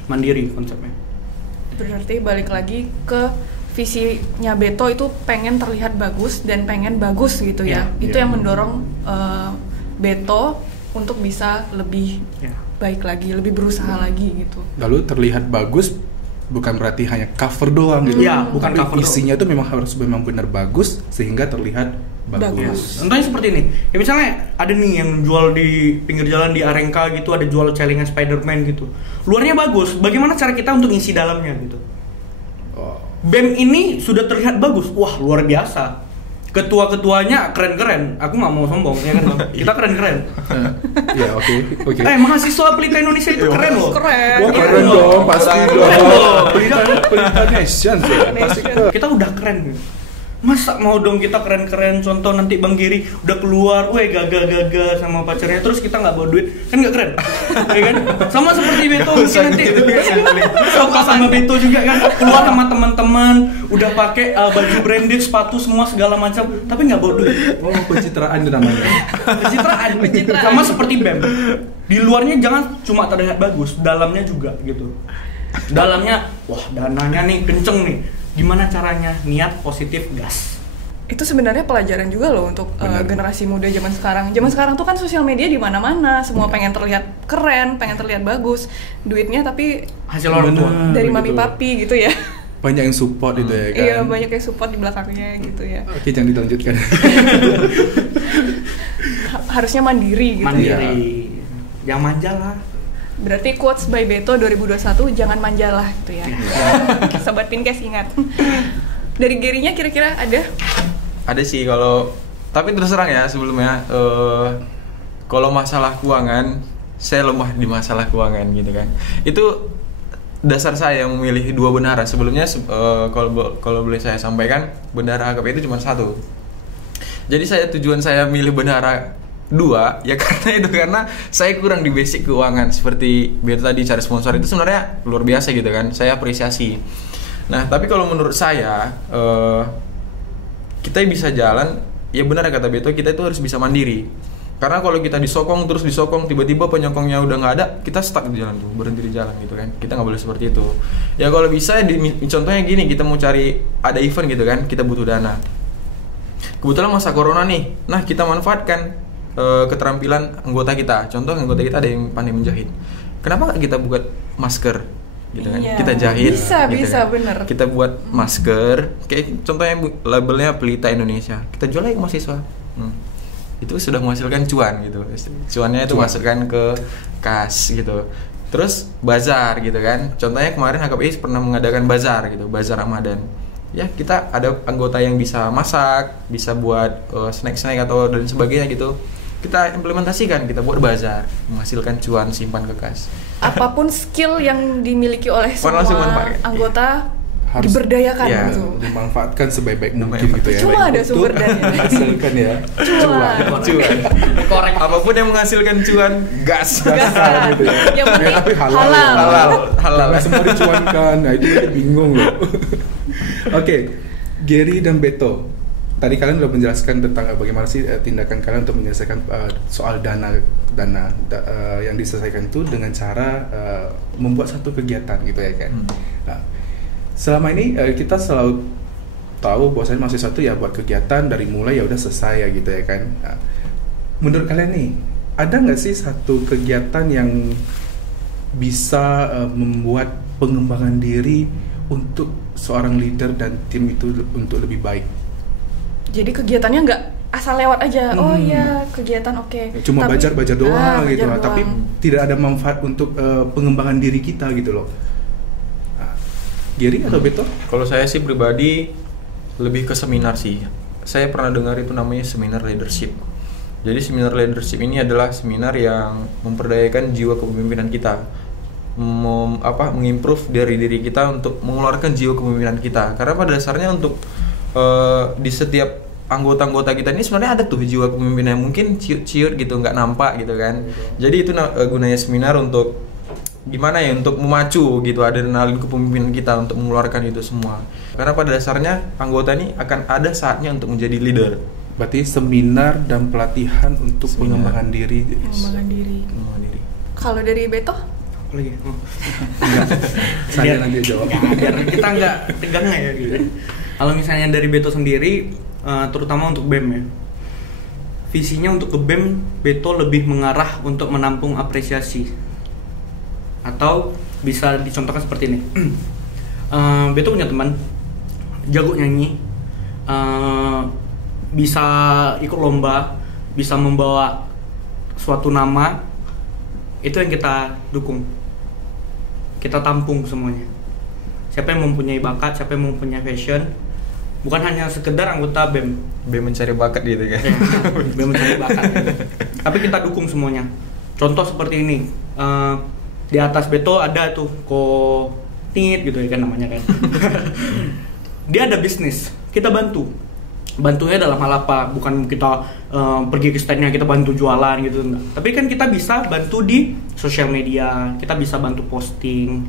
Mandiri konsepnya. Berarti balik lagi ke visinya Beto itu pengen terlihat bagus dan pengen bagus gitu ya. Itu yang mendorong Beto untuk bisa lebih baik lagi, lebih berusaha lagi gitu. Lalu terlihat bagus bukan berarti hanya cover doang gitu. Iya, bukan cover. Isinya itu memang harus benar bagus sehingga terlihat bagus. Contohnya seperti ini. Ya misalnya ada nih yang jual di pinggir jalan di Arengka gitu, ada jual celengan Spider-Man gitu. Luarnya bagus. Bagaimana cara kita untuk ngisi dalamnya gitu? BEM ini sudah terlihat bagus. Wah, luar biasa. Ketua-ketuanya keren-keren. Aku nggak mau sombong ya kan. Kita keren-keren. Ya, oke. Mahasiswa Pelita Indonesia itu keren loh. Keren. Wah, keren dong, pasti dong. Pelita Nation. Kita udah keren. Masa mau dong kita keren-keren, contoh nanti Bang Giri udah keluar, gagal sama pacarnya, terus kita nggak bawa duit, kan nggak keren, ya kan? Sama seperti Beto mungkin nanti sama Beto juga kan, keluar sama teman-teman, udah pakai baju branded, sepatu semua segala macam, tapi nggak bawa duit. Oh, pencitraan itu namanya. Pencitraan. Sama seperti BEM. Di luarnya jangan cuma terlihat bagus, dalamnya juga gitu. Dalamnya, wah dananya nih kenceng nih. Gimana caranya? Niat positif, gas. Itu sebenarnya pelajaran juga loh untuk generasi muda zaman sekarang. Zaman sekarang tuh kan sosial media di mana-mana, semua pengen terlihat keren, pengen terlihat bagus, duitnya tapi hasil orang tua dari mami papi gitu ya. Banyak yang support itu ya kan. Iya, banyak yang support di belakangnya gitu ya. Oke, jangan dilanjutkan. Harusnya mandiri gitu. Mandiri. Jangan manja lah. Berarti quotes by Beto 2021, jangan manja lah gitu ya. Sobat Pinkes ingat. Dari Gary-nya kira-kira ada? Ada sih kalau, tapi terus terang ya sebelumnya, kalau masalah keuangan, saya lemah di masalah keuangan gitu kan. Itu dasar saya memilih dua bendahara. Sebelumnya kalau boleh saya sampaikan, bendahara HKP itu cuma satu. Jadi tujuan saya milih bendahara dua ya karena saya kurang di basic keuangan. Seperti biar tadi cari sponsor itu sebenarnya luar biasa gitu kan, saya apresiasi. Nah tapi kalau menurut saya kita bisa jalan, ya benar kata Beto, kita itu harus bisa mandiri. Karena kalau kita disokong, tiba-tiba penyokongnya udah nggak ada, kita stuck di jalan tuh, berhenti di jalan gitu kan. Kita nggak boleh seperti itu. Ya kalau bisa, contohnya gini, kita mau cari, ada event gitu kan, kita butuh dana. Kebetulan masa corona nih, nah kita manfaatkan keterampilan anggota kita. Contoh anggota kita ada yang pandai menjahit. Kenapa nggak kita buat masker? Gitu kan. Iya. Kita jahit gitu bisa kan. bener. Kita buat masker kayak contohnya labelnya Pelita Indonesia, kita jual lagi ke mahasiswa. Itu sudah menghasilkan cuan gitu, cuannya itu masukkan ke kas gitu. Terus bazar gitu kan, contohnya kemarin HKPI pernah mengadakan bazar gitu, bazar Ramadan. Ya kita ada anggota yang bisa masak, bisa buat snack-snack atau dan sebagainya gitu, kita implementasikan, kita buat bazar, menghasilkan cuan, simpan ke kas. Apapun skill yang dimiliki oleh semua anggota harus diberdayakan gitu. Dimanfaatkan sebaik-baik mungkin gitu ya. Cuma ada sumber daya. Menghasilkan ya. Cuan. Korek. Apapun yang menghasilkan cuan, gas. Gitu ya. Yang penting tapi halal. Nggak semua dicuankan. Nah itu bingung loh. Oke, Gary dan Beto. Tadi kalian udah menjelaskan tentang bagaimana sih tindakan kalian untuk menyelesaikan soal dana yang diselesaikan itu dengan cara membuat satu kegiatan gitu ya kan. Nah, selama ini kita selalu tahu bahwasanya mahasiswa itu ya buat kegiatan dari mulai ya udah selesai ya gitu ya kan. Nah, menurut kalian nih, ada nggak sih satu kegiatan yang bisa membuat pengembangan diri untuk seorang leader dan tim itu untuk lebih baik? Jadi kegiatannya nggak asal lewat aja. Oh iya, kegiatan oke. Cuma belajar doang gitu doang. Tapi tidak ada manfaat untuk pengembangan diri kita gitu loh. Gary atau Beto? Kalau saya sih pribadi lebih ke seminar sih. Saya pernah dengar itu namanya seminar leadership. Jadi seminar leadership ini adalah seminar yang memperdayakan jiwa kepemimpinan kita, mengimprove dari diri kita untuk mengeluarkan jiwa kepemimpinan kita. Karena pada dasarnya untuk di setiap anggota-anggota kita ini sebenarnya ada tuh jiwa kepemimpinan yang mungkin ciut-ciut gitu, nggak nampak gitu kan. Jadi itu gunanya seminar untuk gimana ya, untuk memacu gitu adrenalin kepemimpinan kita untuk mengeluarkan itu semua. Karena pada dasarnya anggota ini akan ada saatnya untuk menjadi leader. Berarti seminar dan pelatihan untuk pengembangan diri. Pengembangan diri. Kalau dari Beto? Lagi. Saya nanti jawab. Biar kita nggak tegang ya gitu. Kalau misalnya dari Beto sendiri, terutama untuk BEM ya, visinya untuk ke BEM, Beto lebih mengarah untuk menampung apresiasi. Atau bisa dicontohkan seperti ini. Beto punya teman jago nyanyi, bisa ikut lomba, bisa membawa suatu nama, itu yang kita dukung, kita tampung semuanya. Siapa yang mempunyai bakat, siapa yang mempunyai passion, bukan hanya sekedar anggota BEM mencari bakat gitu kan. BEM mencari bakat gitu. Tapi kita dukung semuanya. Contoh seperti ini, di atas Beto ada tuh Konit gitu ya kan namanya kan. Dia ada bisnis, kita bantunya dalam hal apa? Bukan kita pergi ke stand-nya kita bantu jualan gitu, enggak. Tapi kan kita bisa bantu di sosial media, kita bisa bantu posting.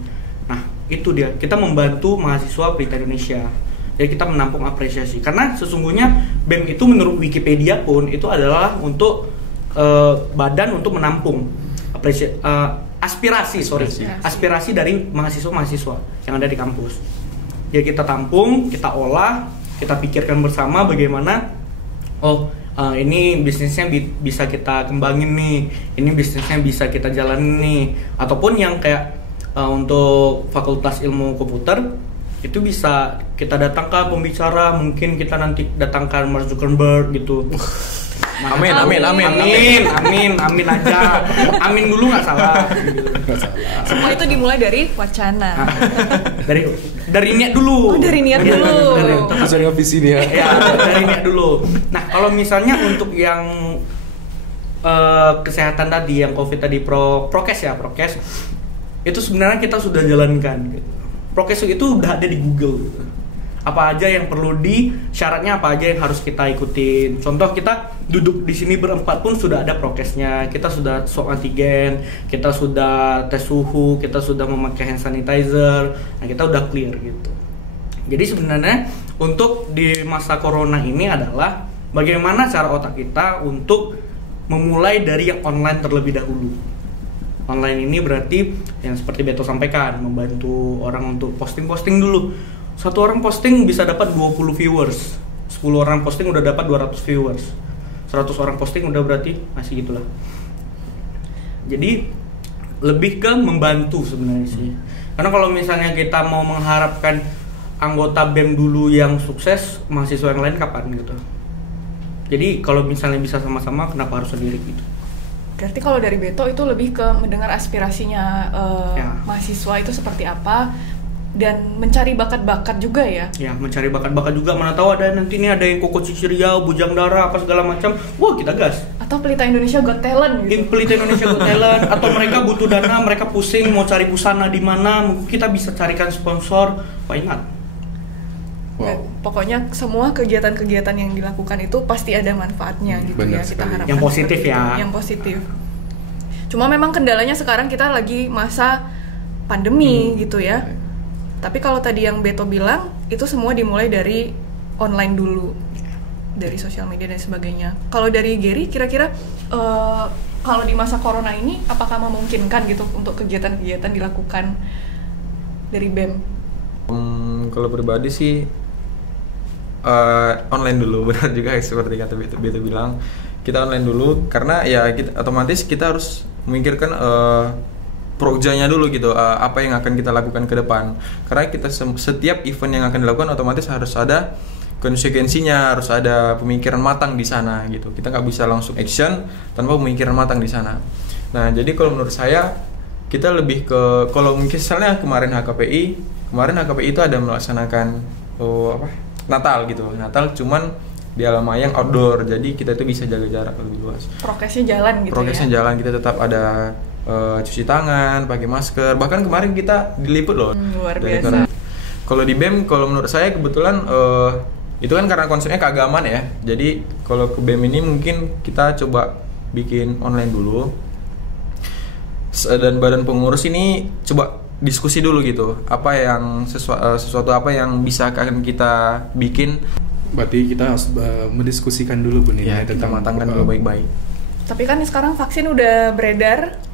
Nah itu dia, kita membantu mahasiswa Pelita Indonesia. Jadi kita menampung apresiasi, karena sesungguhnya BEM itu menurut Wikipedia pun itu adalah untuk badan untuk menampung aspirasi dari mahasiswa yang ada di kampus. Jadi kita tampung, kita olah, kita pikirkan bersama bagaimana ini bisnisnya bisa kita kembangin nih, ini bisnisnya bisa kita jalanin nih. Ataupun yang kayak untuk Fakultas Ilmu Komputer itu bisa kita datangkan pembicara, mungkin kita nanti datangkan Mark Zuckerberg gitu. Amin aja. Amin dulu nggak salah. Semua itu dimulai dari wacana. dari niat dulu. Oh, dari niat dulu. Sesuai dengan visi dia. Ya, dari niat dulu. Nah, kalau misalnya untuk yang kesehatan tadi, yang COVID tadi, prokes itu sebenarnya kita sudah jalankan. Prokes itu udah ada di Google. Apa aja yang perlu syaratnya apa aja yang harus kita ikutin. Contoh, kita duduk di sini berempat pun sudah ada prokesnya. Kita sudah swab antigen, kita sudah tes suhu, kita sudah memakai hand sanitizer. Nah, kita udah clear gitu. Jadi sebenarnya untuk di masa corona ini adalah bagaimana cara otak kita untuk memulai dari yang online terlebih dahulu. Online ini berarti yang seperti Beto sampaikan, membantu orang untuk posting dulu. Satu orang posting bisa dapat 20 viewers, 10 orang posting udah dapat 200 viewers, 100 orang posting udah berarti masih gitulah. Jadi lebih ke membantu sebenarnya sih. Karena kalau misalnya kita mau mengharapkan anggota BEM dulu yang sukses, mahasiswa yang lain kapan gitu. Jadi kalau misalnya bisa sama-sama, kenapa harus sendiri gitu. Berarti kalau dari Beto itu lebih ke mendengar aspirasinya mahasiswa itu seperti apa, dan mencari bakat-bakat juga ya. Ya, mencari bakat-bakat juga. Mana tahu nanti nih ada yang Koko Cici Riau, Bujang Dara apa segala macam. Wah, kita gas. Atau Pelita Indonesia Got Talent gitu. Pelita Indonesia Got Talent, atau mereka butuh dana, mereka pusing mau cari busana di mana, mungkin kita bisa carikan sponsor. Why not? Wow. Pokoknya semua kegiatan-kegiatan yang dilakukan itu pasti ada manfaatnya gitu ya, kita harapkan. Yang positif ya. Yang positif. Cuma memang kendalanya sekarang kita lagi masa pandemi gitu ya. Tapi kalau tadi yang Beto bilang, itu semua dimulai dari online dulu, dari sosial media dan sebagainya. Kalau dari Gary, kira-kira kalau di masa corona ini, apakah memungkinkan gitu untuk kegiatan-kegiatan dilakukan dari BEM? Kalau pribadi sih online dulu, benar juga seperti kata Beto bilang, kita online dulu karena ya otomatis kita harus memikirkan projeknya dulu gitu, apa yang akan kita lakukan ke depan. Karena kita setiap event yang akan dilakukan otomatis harus ada konsekuensinya, harus ada pemikiran matang di sana gitu. Kita nggak bisa langsung action tanpa pemikiran matang di sana. Nah, jadi kalau menurut saya kita lebih ke, kalau mungkin misalnya kemarin HKPI itu ada melaksanakan Natal gitu. Natal cuman di alam mayang outdoor, jadi kita itu bisa jaga jarak lebih luas. Prokesnya jalan gitu. Prokesnya jalan, kita tetap ada cuci tangan, pakai masker. Bahkan kemarin kita diliput loh. Luar biasa. Kalau di BEM, kalau menurut saya kebetulan itu kan karena konsepnya keagamaan ya. Jadi kalau ke BEM ini mungkin kita coba bikin online dulu. Dan badan pengurus ini coba diskusi dulu gitu. Apa yang sesuatu apa yang bisa akan kita bikin. Berarti kita harus mendiskusikan dulu Bu ya, tentang matangkan dulu baik-baik. Tapi kan sekarang vaksin udah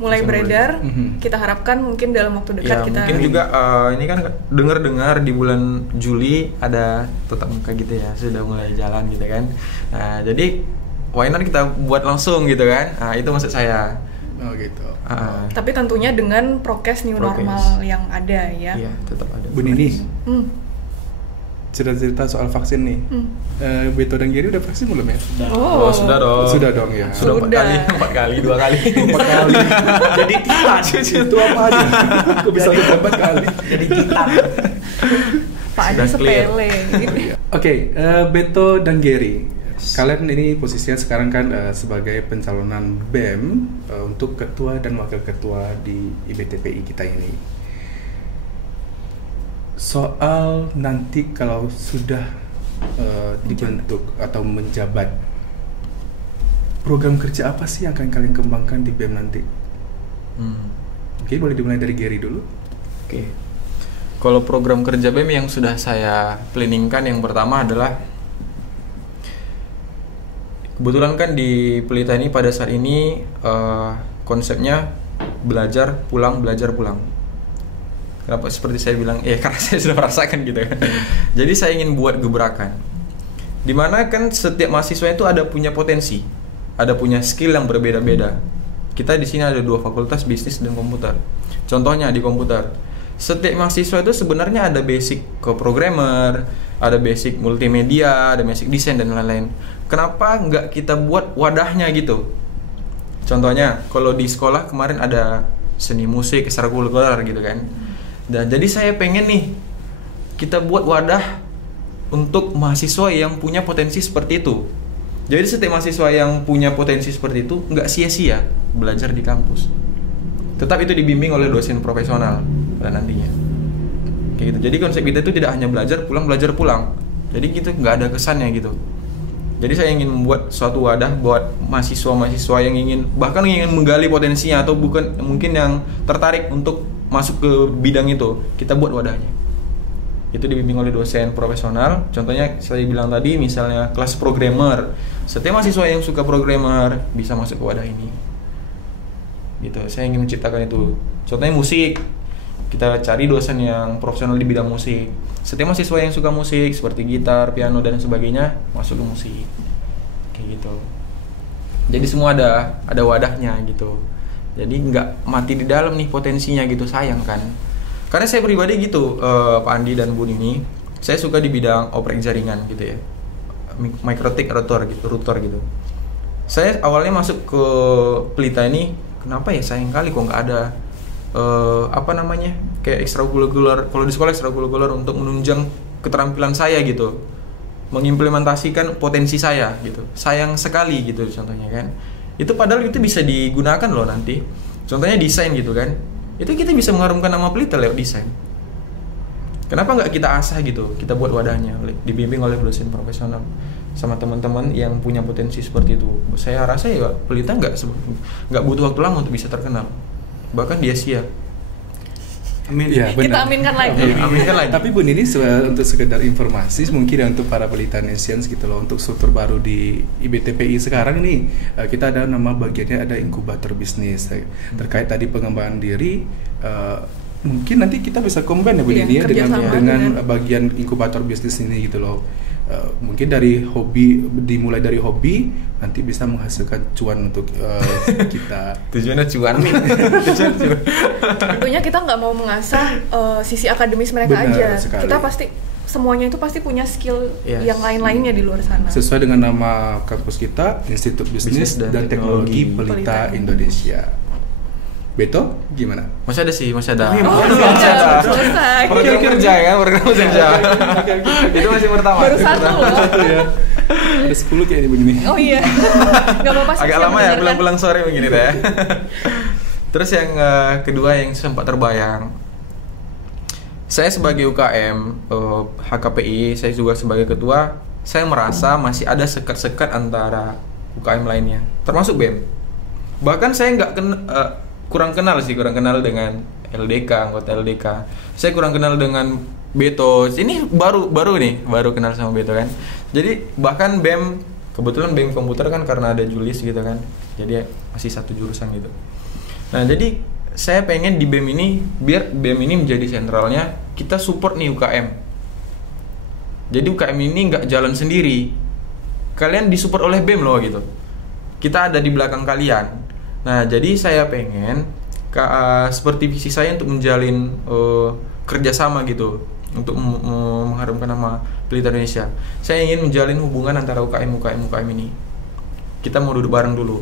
mulai beredar. Kita harapkan mungkin dalam waktu dekat ya, kita mungkin juga ini kan dengar di bulan Juli ada tatap muka gitu ya, sudah mulai jalan gitu kan. Nah, jadi why not kita buat langsung gitu kan. Nah, itu maksud saya. Oh gitu. Tapi tentunya dengan prokes normal yang ada ya. Iya, tetap ada. Bu Nini, cerita-cerita soal vaksin nih. Beto dan Gary udah vaksin belum ya? Oh, sudah dong. Sudah dong ya. Sudah 4 kali, 2 kali. 4 kali. Jadi titan. Itu apa aja? Kok bisa 4 kali? Jadi titan. Pak Adi sepele. Oke, Beto dan Gary. Kalian ini posisinya sekarang kan sebagai pencalonan BEM untuk ketua dan wakil ketua di IBTPI kita ini. Soal nanti kalau sudah dibentuk atau menjabat, program kerja apa sih yang akan kalian kembangkan di BEM nanti? Oke, boleh dimulai dari Gary dulu. Oke. Kalau program kerja BEM yang sudah saya planningkan, yang pertama adalah kebetulan kan di Pelita ini pada saat ini konsepnya belajar pulang. Kenapa seperti saya bilang? Ya karena saya sudah merasakan gitu kan. Jadi saya ingin buat gebrakan. Dimana kan setiap mahasiswa itu ada punya potensi, ada punya skill yang berbeda-beda. Kita di sini ada 2 fakultas, bisnis dan komputer. Contohnya di komputer, setiap mahasiswa itu sebenarnya ada basic ke programmer, ada basic multimedia, ada basic desain dan lain-lain. Kenapa nggak kita buat wadahnya gitu? Contohnya, kalau di sekolah kemarin ada seni musik, ekstrakurikuler gitu kan. Dan jadi saya pengen nih kita buat wadah untuk mahasiswa yang punya potensi seperti itu. Jadi setiap mahasiswa yang punya potensi seperti itu nggak sia-sia belajar di kampus. Tetap itu dibimbing oleh dosen profesional pada nantinya. Kayak gitu. Jadi konsep kita itu tidak hanya belajar pulang. Jadi gitu nggak ada kesannya gitu. Jadi saya ingin membuat suatu wadah buat mahasiswa-mahasiswa yang ingin menggali potensinya atau bukan mungkin yang tertarik untuk masuk ke bidang itu. Kita buat wadahnya. Itu dibimbing oleh dosen profesional. Contohnya saya bilang tadi, misalnya kelas programmer. Setiap mahasiswa yang suka programmer bisa masuk ke wadah ini. Gitu. Saya ingin menciptakan itu. Contohnya musik. Kita cari dosen yang profesional di bidang musik. Setiap mahasiswa yang suka musik seperti gitar, piano dan sebagainya masuk ke musik. Kayak gitu. Jadi semua ada wadahnya gitu. Jadi nggak mati di dalam nih potensinya gitu, sayang kan. Karena saya pribadi gitu, Pak Andi dan Bu Nini, saya suka di bidang oprek jaringan gitu ya, MikroTik router gitu. Saya awalnya masuk ke Pelita ini, kenapa ya sayang kali kok nggak ada kayak ekstrakurikuler. Kalau di sekolah ekstrakurikuler untuk menunjang keterampilan saya gitu, mengimplementasikan potensi saya gitu. Sayang sekali gitu contohnya kan. Itu padahal itu bisa digunakan loh nanti. Contohnya desain gitu kan. Itu kita bisa mengharumkan nama Pelita lewat desain. Kenapa nggak kita asah gitu, kita buat wadahnya, dibimbing oleh dosen profesional sama teman-teman yang punya potensi seperti itu. Saya rasa ya Pelita nggak butuh waktu lama untuk bisa terkenal, bahkan dia sia. Amin. Ya, Kita aminkan lagi. Aminkan lagi. Tapi Bu Nini, untuk sekedar informasi mungkin ya untuk para Pelitanesions gitu loh, untuk struktur baru di IBTPI sekarang ini kita ada nama bagiannya ada inkubator bisnis terkait tadi pengembangan diri. Mungkin nanti kita bisa combine ya Bu Nini ya dengan bagian inkubator bisnis ini gitu loh. Mungkin dari dimulai dari hobi nanti bisa menghasilkan cuan untuk kita. Tujuannya cuan. Tentunya kita nggak mau mengasah sisi akademis mereka. Benar aja sekali. Kita semuanya itu pasti punya skill yang lain-lainnya di luar sana. Sesuai dengan nama kampus kita, Institut Bisnis dan Teknologi Pelita Indonesia. Beto, gimana? Masih ada. Masih ada. Selesai. Program kerja ya, program kerja. Itu masih pertama. Baru satu loh. Ya. Ada 10 kayaknya begini. Oh iya. Gak apa-apa sih. Agak lama ya, pulang-pulang sore begini deh. Terus yang kedua yang sempat terbayang, saya sebagai UKM HKPI, saya juga sebagai ketua, saya merasa masih ada sekat-sekat antara UKM lainnya, termasuk BEM. Bahkan saya kurang kenal dengan LDK, anggota LDK. Saya kurang kenal dengan Beto. Ini baru kenal sama Beto kan. Jadi bahkan BEM, kebetulan BEM komputer kan karena ada Julis gitu kan. Jadi masih satu jurusan gitu. Nah, jadi saya pengen di BEM ini, biar BEM ini menjadi sentralnya, kita support nih UKM. Jadi UKM ini nggak jalan sendiri. Kalian disupport oleh BEM loh gitu. Kita ada di belakang kalian. Nah, jadi saya pengen seperti visi saya untuk menjalin kerjasama gitu, untuk mengharumkan nama Pelita Indonesia. Saya ingin menjalin hubungan antara UKM ini. Kita mau duduk bareng dulu.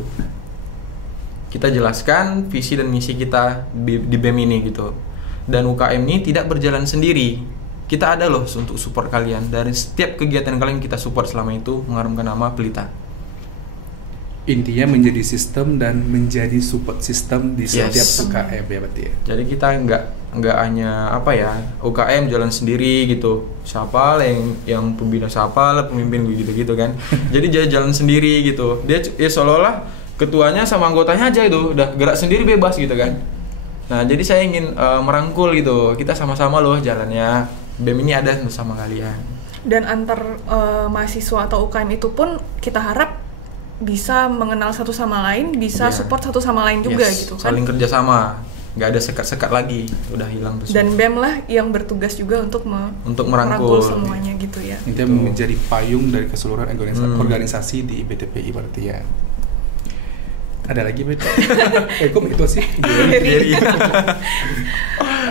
Kita jelaskan visi dan misi kita di BEM ini gitu. Dan UKM ini tidak berjalan sendiri. Kita ada loh untuk support kalian. Dari setiap kegiatan kalian kita support selama itu mengharumkan nama Pelita. Intinya menjadi sistem dan menjadi support sistem di setiap UKM ya berarti ya. Jadi kita nggak hanya UKM jalan sendiri gitu. Siapa yang pembina, siapa pemimpin gitu kan. Jadi jalan sendiri gitu. Dia ya seolah-olah ketuanya sama anggotanya aja itu udah gerak sendiri bebas gitu kan. Nah, jadi saya ingin merangkul gitu. Kita sama-sama loh jalannya. BEM ini ada bersama kalian. Dan antar mahasiswa atau UKM itu pun kita harap bisa mengenal satu sama lain, bisa support satu sama lain juga gitu kan. Saling kerjasama. nggak ada sekat-sekat lagi, udah hilang tuh. Dan BEM lah yang bertugas juga untuk merangkul semuanya gitu ya. Intinya menjadi payung dari keseluruhan organisasi di IBTPI berarti ya. Ada lagi Beto? Kok itu sih? Gary.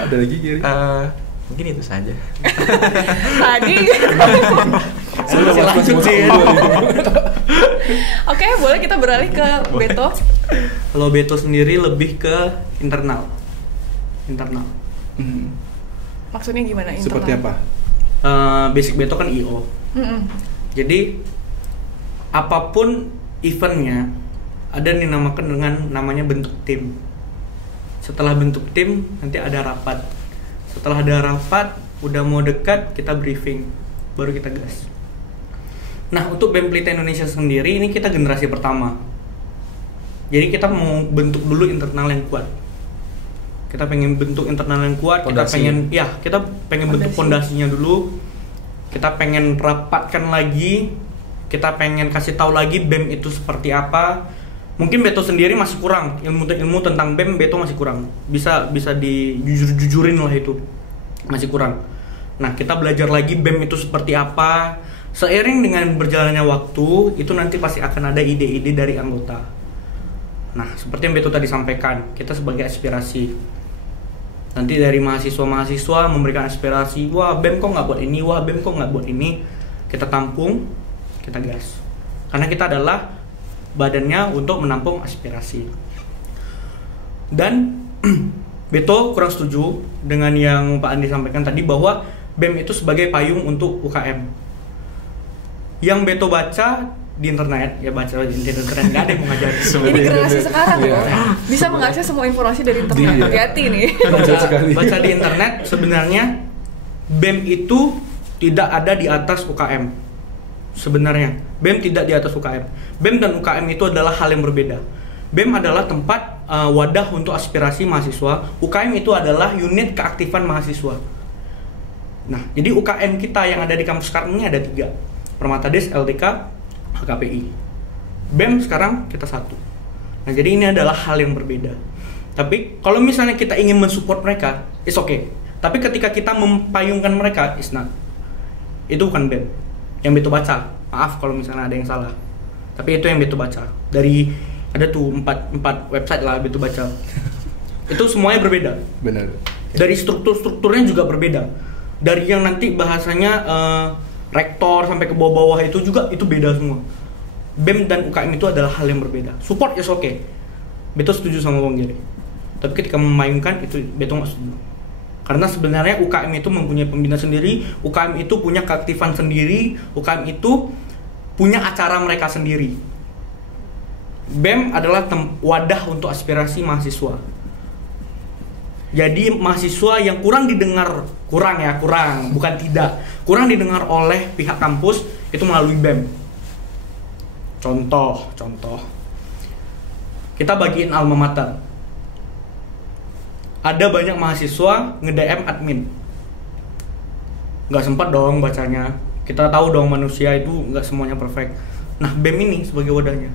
Ada lagi Gary? Mungkin itu saja. Tadi. Lanjut sih. Oke, boleh kita beralih ke Beto. Kalau Beto sendiri lebih ke internal. Maksudnya gimana internal? Seperti apa? Basic Beto kan IO. Jadi apapun eventnya ada dinamakan dengan namanya bentuk tim. Setelah bentuk tim nanti ada rapat. Setelah ada rapat, udah mau dekat kita briefing, baru kita gas. Nah untuk BEM Pelita Indonesia sendiri ini kita generasi pertama. Jadi kita mau bentuk dulu internal yang kuat. Kita pengen bentuk internal yang kuat. Fondasi. Kita pengen bentuk fondasinya dulu. Kita pengen rapatkan lagi. Kita pengen kasih tahu lagi BEM itu seperti apa. Mungkin Beto sendiri masih kurang ilmu tentang BEM, Beto masih kurang. Bisa dijujur-jujurin lah itu. Masih kurang. Nah, kita belajar lagi BEM itu seperti apa. Seiring dengan berjalannya waktu, itu nanti pasti akan ada ide-ide dari anggota. Nah, seperti yang Beto tadi sampaikan, kita sebagai aspirasi. Nanti dari mahasiswa-mahasiswa memberikan aspirasi, wah BEM kok nggak buat ini, wah BEM kok nggak buat ini. Kita tampung, kita gas. Karena kita adalah badannya untuk menampung aspirasi. Dan Beto kurang setuju dengan yang Pak Andi sampaikan tadi bahwa BEM itu sebagai payung untuk UKM. Yang Beto baca di internet, ya baca di internet, nggak ada yang mau ngajarin. Ini generasi sekarang loh, bisa mengakses semua informasi dari internet. Hati-hati nih. Baca di internet, sebenarnya BEM itu tidak ada di atas UKM. Sebenarnya BEM tidak di atas UKM. BEM dan UKM itu adalah hal yang berbeda. BEM adalah tempat wadah untuk aspirasi mahasiswa. UKM itu adalah unit keaktifan mahasiswa. Nah, jadi UKM kita yang ada di kampus sekarang ini ada 3. Permatades, LDK, HKPI. BEM sekarang kita 1. Nah, jadi ini adalah hal yang berbeda. Tapi kalau misalnya kita ingin mensupport mereka, it's okay. Tapi ketika kita mempayungkan mereka, it's not. Itu bukan BEM. Yang Beto baca, maaf kalau misalnya ada yang salah, tapi itu yang Beto baca dari ada tuh 4 website lah Beto baca. Itu semuanya berbeda. Benar. Dari strukturnya juga berbeda. Dari yang nanti bahasanya rektor sampai ke bawah-bawah itu juga itu beda semua. BEM dan UKM itu adalah hal yang berbeda. Support is okay. Beto setuju sama Bang Gary. Tapi ketika memayungkan itu Beto nggak setuju. Karena sebenarnya UKM itu mempunyai pembina sendiri, UKM itu punya keaktifan sendiri, UKM itu punya acara mereka sendiri. BEM adalah wadah untuk aspirasi mahasiswa. Jadi mahasiswa yang kurang didengar, bukan tidak, kurang didengar oleh pihak kampus itu melalui BEM. Contoh, kita bagiin alma mater. Ada banyak mahasiswa nge-DM admin. Nggak sempat dong bacanya. Kita tahu dong manusia itu nggak semuanya perfect. Nah, BEM ini sebagai wadahnya.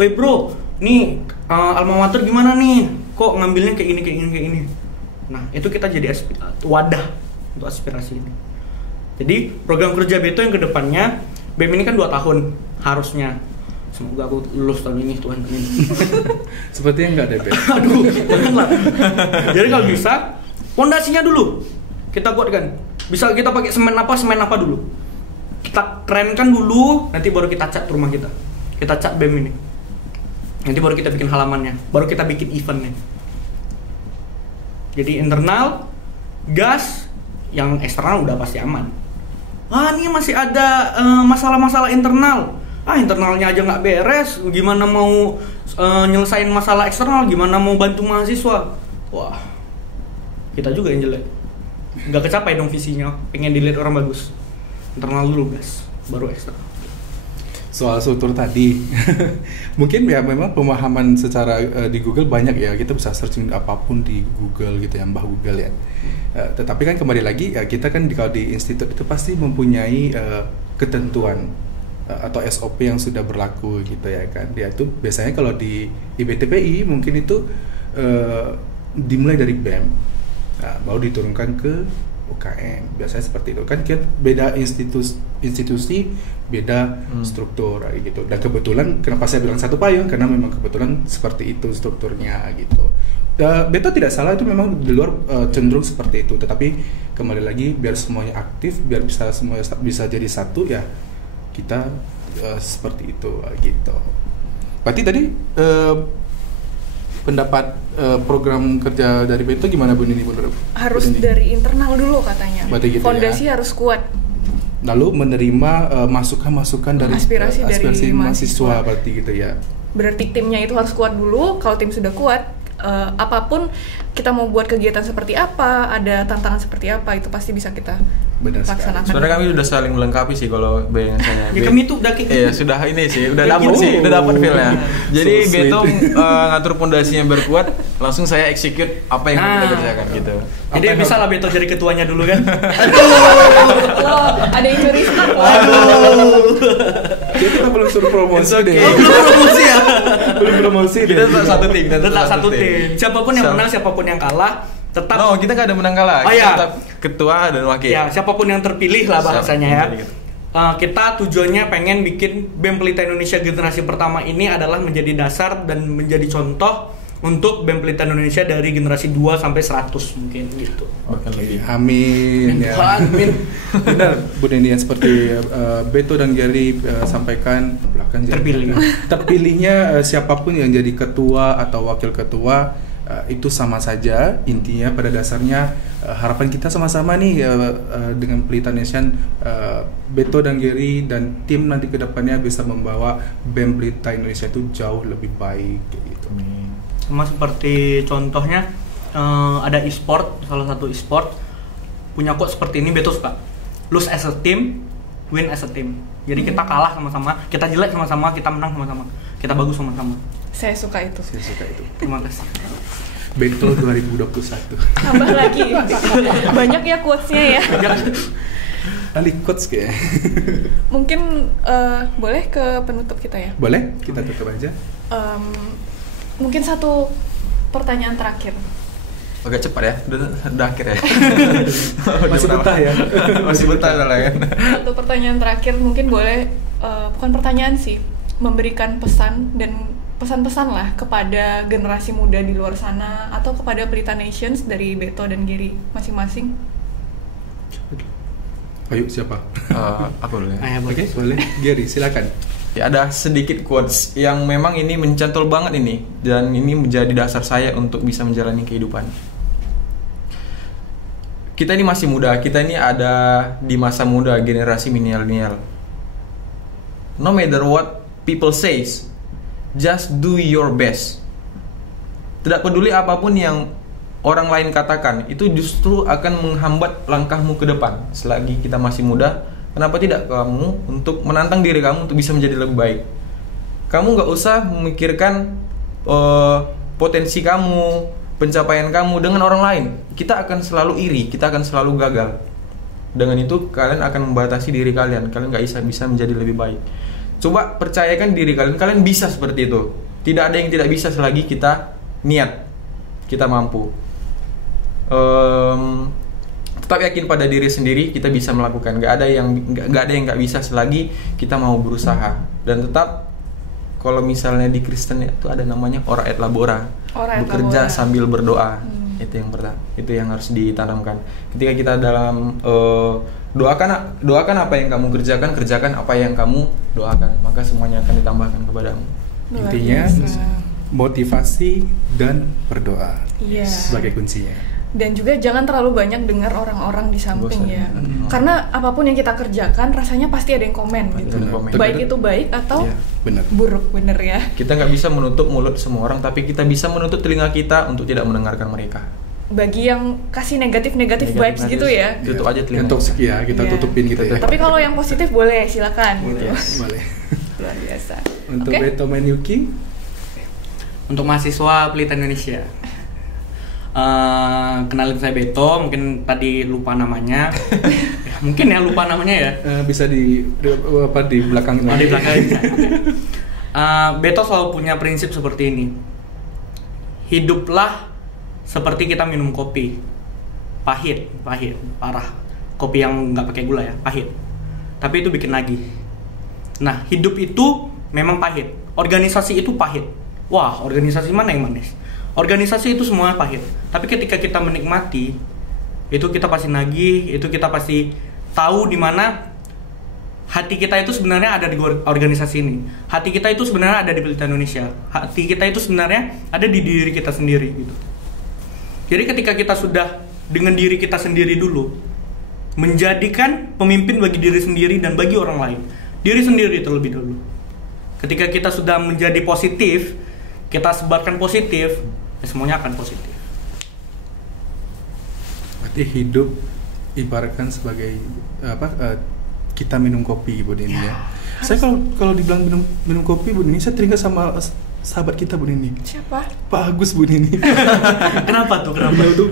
Woi bro, nih alma mater gimana nih? Kok ngambilnya kayak ini? Nah, itu kita jadi wadah untuk aspirasi ini. Jadi, program kerja Beto yang kedepannya, BEM ini kan 2 tahun harusnya. Semoga aku lulus tahun ini, Tuhan. Sepertinya nggak ada BEM. Aduh, janganlah. Jadi kalau bisa, fondasinya dulu kita buatkan. Bisa kita pakai semen apa dulu. Kita kerenkan dulu, nanti baru kita cat rumah kita. Kita cat BEM ini. Nanti baru kita bikin halamannya, baru kita bikin eventnya. Jadi internal, gas, yang eksternal udah pasti aman. Ini masih ada masalah-masalah internal. Internalnya aja nggak beres, gimana mau nyelesain masalah eksternal, gimana mau bantu mahasiswa? Wah, kita juga yang jelek. Nggak kecapai dong visinya, pengen dilihat orang bagus. Internal dulu gas, baru eksternal. Soal struktur tadi, mungkin ya memang pemahaman secara di Google banyak ya, kita bisa searching apapun di Google gitu ya, Mbah Google ya. Tetapi kan kembali lagi ya, kita kan kalau di institut itu pasti mempunyai ketentuan atau SOP yang sudah berlaku gitu ya kan. Dia itu biasanya kalau di IBTPI mungkin itu dimulai dari BEM, baru diturunkan ke UKM. Biasanya seperti itu kan, beda institusi beda struktur gitu. Dan kebetulan kenapa saya bilang satu payung, karena memang kebetulan seperti itu strukturnya gitu. Beto tidak salah, itu memang di luar cenderung seperti itu, tetapi kembali lagi biar semuanya aktif, biar semuanya bisa jadi satu ya, kita seperti itu gitu. Berarti tadi pendapat program kerja dari Beto gimana Bu Nini? Harus dari internal dulu katanya. Gitu, fondasi ya? Harus kuat. Lalu menerima masukan-masukan dari aspirasi dari mahasiswa berarti gitu ya. Berarti timnya itu harus kuat dulu. Kalau tim sudah kuat, apapun kita mau buat kegiatan seperti apa, ada tantangan seperti apa, itu pasti bisa kita laksanakan. Sebenarnya kami udah saling melengkapi sih kalau B yang saya. Ya kami tuh udah iya, sudah ini sih, udah dapat feel-nya. Jadi Beto ngatur pondasinya berkuat, langsung saya execute apa yang kita kerjakan gitu. Jadi bisa lah Beto jadi ketuanya dulu kan. Ada yang curi start. Kita belum suruh promosi deh. Belum promosi ya. Belum promosi deh. Kita tetap satu tim. Tetap satu tim. Siapapun yang menang, siapapun yang kalah, tetap. No, kita nggak ada menang kalah. Kita tetap ketua dan wakil. Ya, siapapun yang terpilih lah bahasanya ya. Kita tujuannya pengen bikin BEM Pelita Indonesia generasi pertama ini adalah menjadi dasar dan menjadi contoh untuk BEM Pelita Indonesia dari generasi 2 sampai 100 mungkin gitu. Oke, amin ya. Amin. Benar, Bu Nini, yang seperti Beto dan Gary sampaikan belakang terpilihnya siapapun yang jadi ketua atau wakil ketua itu sama saja. Intinya pada dasarnya harapan kita sama-sama nih dengan Pelita Nation, Beto dan Gary dan tim nanti ke depannya bisa membawa BEM Pelita Indonesia itu jauh lebih baik gitu. Sama seperti contohnya ada e-sport, salah satu e-sport punya quote seperti ini, Beto suka lose as a team, win as a team. Jadi kita kalah sama-sama, kita jelek sama-sama, kita menang sama-sama, kita bagus sama-sama. Saya suka itu. Terima kasih. Beto 2021. Tambah lagi. Banyak ya quotes-nya ya. Ali quotes kayak. Mungkin boleh ke penutup kita ya? Boleh, kita tutup aja. Mungkin satu pertanyaan terakhir. Agak cepat ya, udah akhir ya. Masih betah ya. Masih betah lah kan. Satu pertanyaan terakhir mungkin boleh, bukan pertanyaan sih, memberikan pesan dan pesan-pesan lah kepada generasi muda di luar sana atau kepada Pelita Nations dari Beto dan Gary masing-masing. Ayo siapa? Aku dulu ya. Oke, boleh. Gary, silakan. Ya, ada sedikit quotes yang memang ini mencantol banget ini, dan ini menjadi dasar saya untuk bisa menjalani kehidupan. Kita ini masih muda, kita ini ada di masa muda, generasi milenial. No matter what people says, just do your best. Tidak peduli apapun yang orang lain katakan, itu justru akan menghambat langkahmu ke depan. Selagi kita masih muda, kenapa tidak kamu untuk menantang diri kamu untuk bisa menjadi lebih baik? Kamu gak usah memikirkan potensi kamu, pencapaian kamu dengan orang lain. Kita akan selalu iri, kita akan selalu gagal. Dengan itu kalian akan membatasi diri kalian. Kalian gak bisa menjadi lebih baik. Coba percayakan diri kalian, kalian bisa seperti itu. Tidak ada yang tidak bisa selagi kita niat, kita mampu. Tetap yakin pada diri sendiri, kita bisa melakukan. Gak ada yang nggak bisa selagi kita mau berusaha. Dan tetap, kalau misalnya di Kristen itu ada namanya ora et labora, bekerja sambil berdoa. Itu yang pertama, itu yang harus ditanamkan. Ketika kita dalam doakan apa yang kamu kerjakan apa yang kamu doakan, maka semuanya akan ditambahkan kepadamu. Intinya motivasi dan berdoa sebagai kuncinya. Dan juga jangan terlalu banyak dengar orang-orang di samping ya. Karena apapun yang kita kerjakan rasanya pasti ada yang komen gitu. Baik itu baik atau buruk, bener ya. Kita nggak bisa menutup mulut semua orang, tapi kita bisa menutup telinga kita untuk tidak mendengarkan mereka. Bagi yang kasih negatif vibes gitu ya. Tutup aja telinga. Untuk kita tutupin gitu ya. Tapi kalau yang positif boleh, silakan gitu. Boleh. Luar biasa. Untuk Beto Menyuki, untuk mahasiswa Pelita Indonesia. Kenalin saya Beto, mungkin tadi lupa namanya. Mungkin ya lupa namanya ya. Bisa di belakang. Di belakang. Beto selalu punya prinsip seperti ini. Hiduplah seperti kita minum kopi. Pahit, parah. Kopi yang nggak pakai gula ya, pahit. Tapi itu bikin nagih. Nah, hidup itu memang pahit. Organisasi itu pahit. Wah, organisasi mana yang manis? Organisasi itu semuanya pahit. Tapi ketika kita menikmati, itu kita pasti nagih, itu kita pasti tahu di mana hati kita itu sebenarnya ada di organisasi ini. Hati kita itu sebenarnya ada di Pelita Indonesia. Hati kita itu sebenarnya ada di diri kita sendiri gitu. Jadi ketika kita sudah dengan diri kita sendiri dulu, menjadikan pemimpin bagi diri sendiri dan bagi orang lain. Diri sendiri terlebih dulu. Ketika kita sudah menjadi positif, kita sebarkan positif, ya semuanya akan positif. Berarti hidup ibaratkan sebagai kita minum kopi Bu Nini ya. Saya kalau dibilang minum kopi Bu Nini, saya teringat sama sahabat kita Bu Nini. Siapa? Pak Agus Bu Nini. Kenapa tuh? Kenapa? Beliau tuh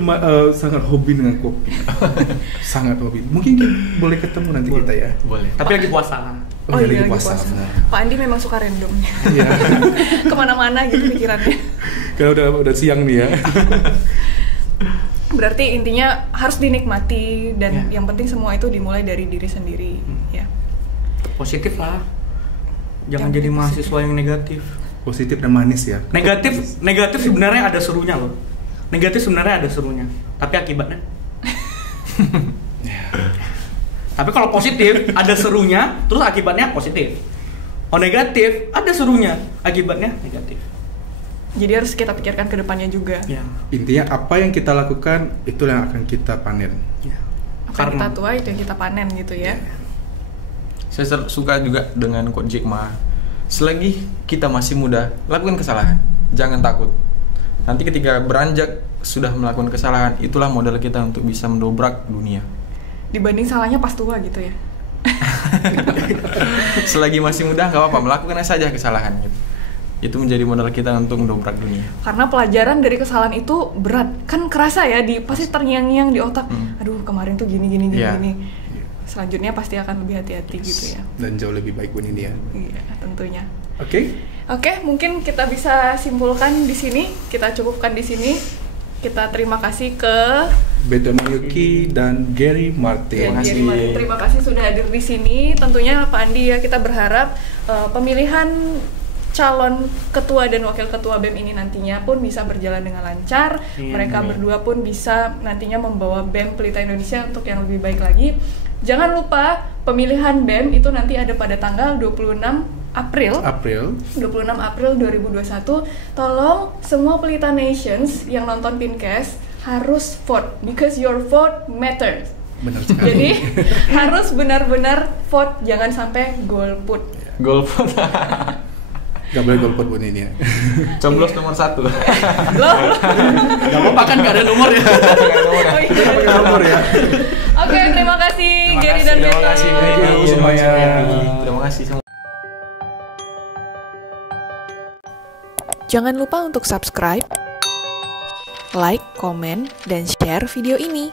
sangat hobi dengan kopi. Sangat hobi. Mungkin boleh ketemu nanti kita ya. Boleh. Tapi lagi puasa. Oh iya, lagi puasa. Pak Andi memang suka random. Iya. Kemana-mana gitu pikirannya. Karena udah siang nih ya. Berarti intinya harus dinikmati dan yang penting semua itu dimulai dari diri sendiri. Ya. Positif lah. Jangan jadi mahasiswa yang negatif. Positif dan manis ya. Negatif sebenarnya ada serunya loh. Negatif sebenarnya ada serunya. Tapi akibatnya. Tapi kalau positif ada serunya, terus akibatnya positif. Oh negatif ada serunya, akibatnya negatif. Jadi harus kita pikirkan ke depannya juga. Ya. Intinya apa yang kita lakukan itulah yang akan kita panen. Ya. Apa yang kita tuai itu yang kita panen gitu ya. Saya suka juga dengan quote Jack Ma. Selagi kita masih muda, lakukan kesalahan. Jangan takut. Nanti ketika beranjak sudah melakukan kesalahan, itulah modal kita untuk bisa mendobrak dunia. Dibanding salahnya pas tua gitu ya. Selagi masih muda nggak apa-apa, melakukan saja kesalahan gitu. Itu menjadi modal kita untuk mendobrak dunia. Karena pelajaran dari kesalahan itu berat, kan kerasa ya, pasti terngiang-ngiang di otak. Aduh kemarin tuh gini. Selanjutnya pasti akan lebih hati-hati gitu ya. Dan jauh lebih baik Bu Nini ya. Iya, tentunya. Oke, mungkin kita bisa simpulkan di sini, kita cukupkan di sini. Kita terima kasih ke Beto Mayuki dan Gary Martin. Terima kasih sudah hadir di sini. Tentunya Pak Andi ya, kita berharap pemilihan calon ketua dan wakil ketua BEM ini nantinya pun bisa berjalan dengan lancar. Mereka berdua pun bisa nantinya membawa BEM Pelita Indonesia untuk yang lebih baik lagi. Jangan lupa pemilihan BEM itu nanti ada pada tanggal 26 April 2021. Tolong semua Pelita Nations yang nonton Pincast harus vote because your vote matters. Benar sekali. Jadi harus benar-benar vote, jangan sampai golput. Golput. Gak boleh golput Bu Nini ya. Coblos nomor 1. Loh. Gak apa-apa kan, gak ada nomor ya. Nomor ya. Oke, terima kasih Gary dan Beto. Terima kasih semuanya. Terima kasih semua. Jangan lupa untuk subscribe, like, komen, dan share video ini.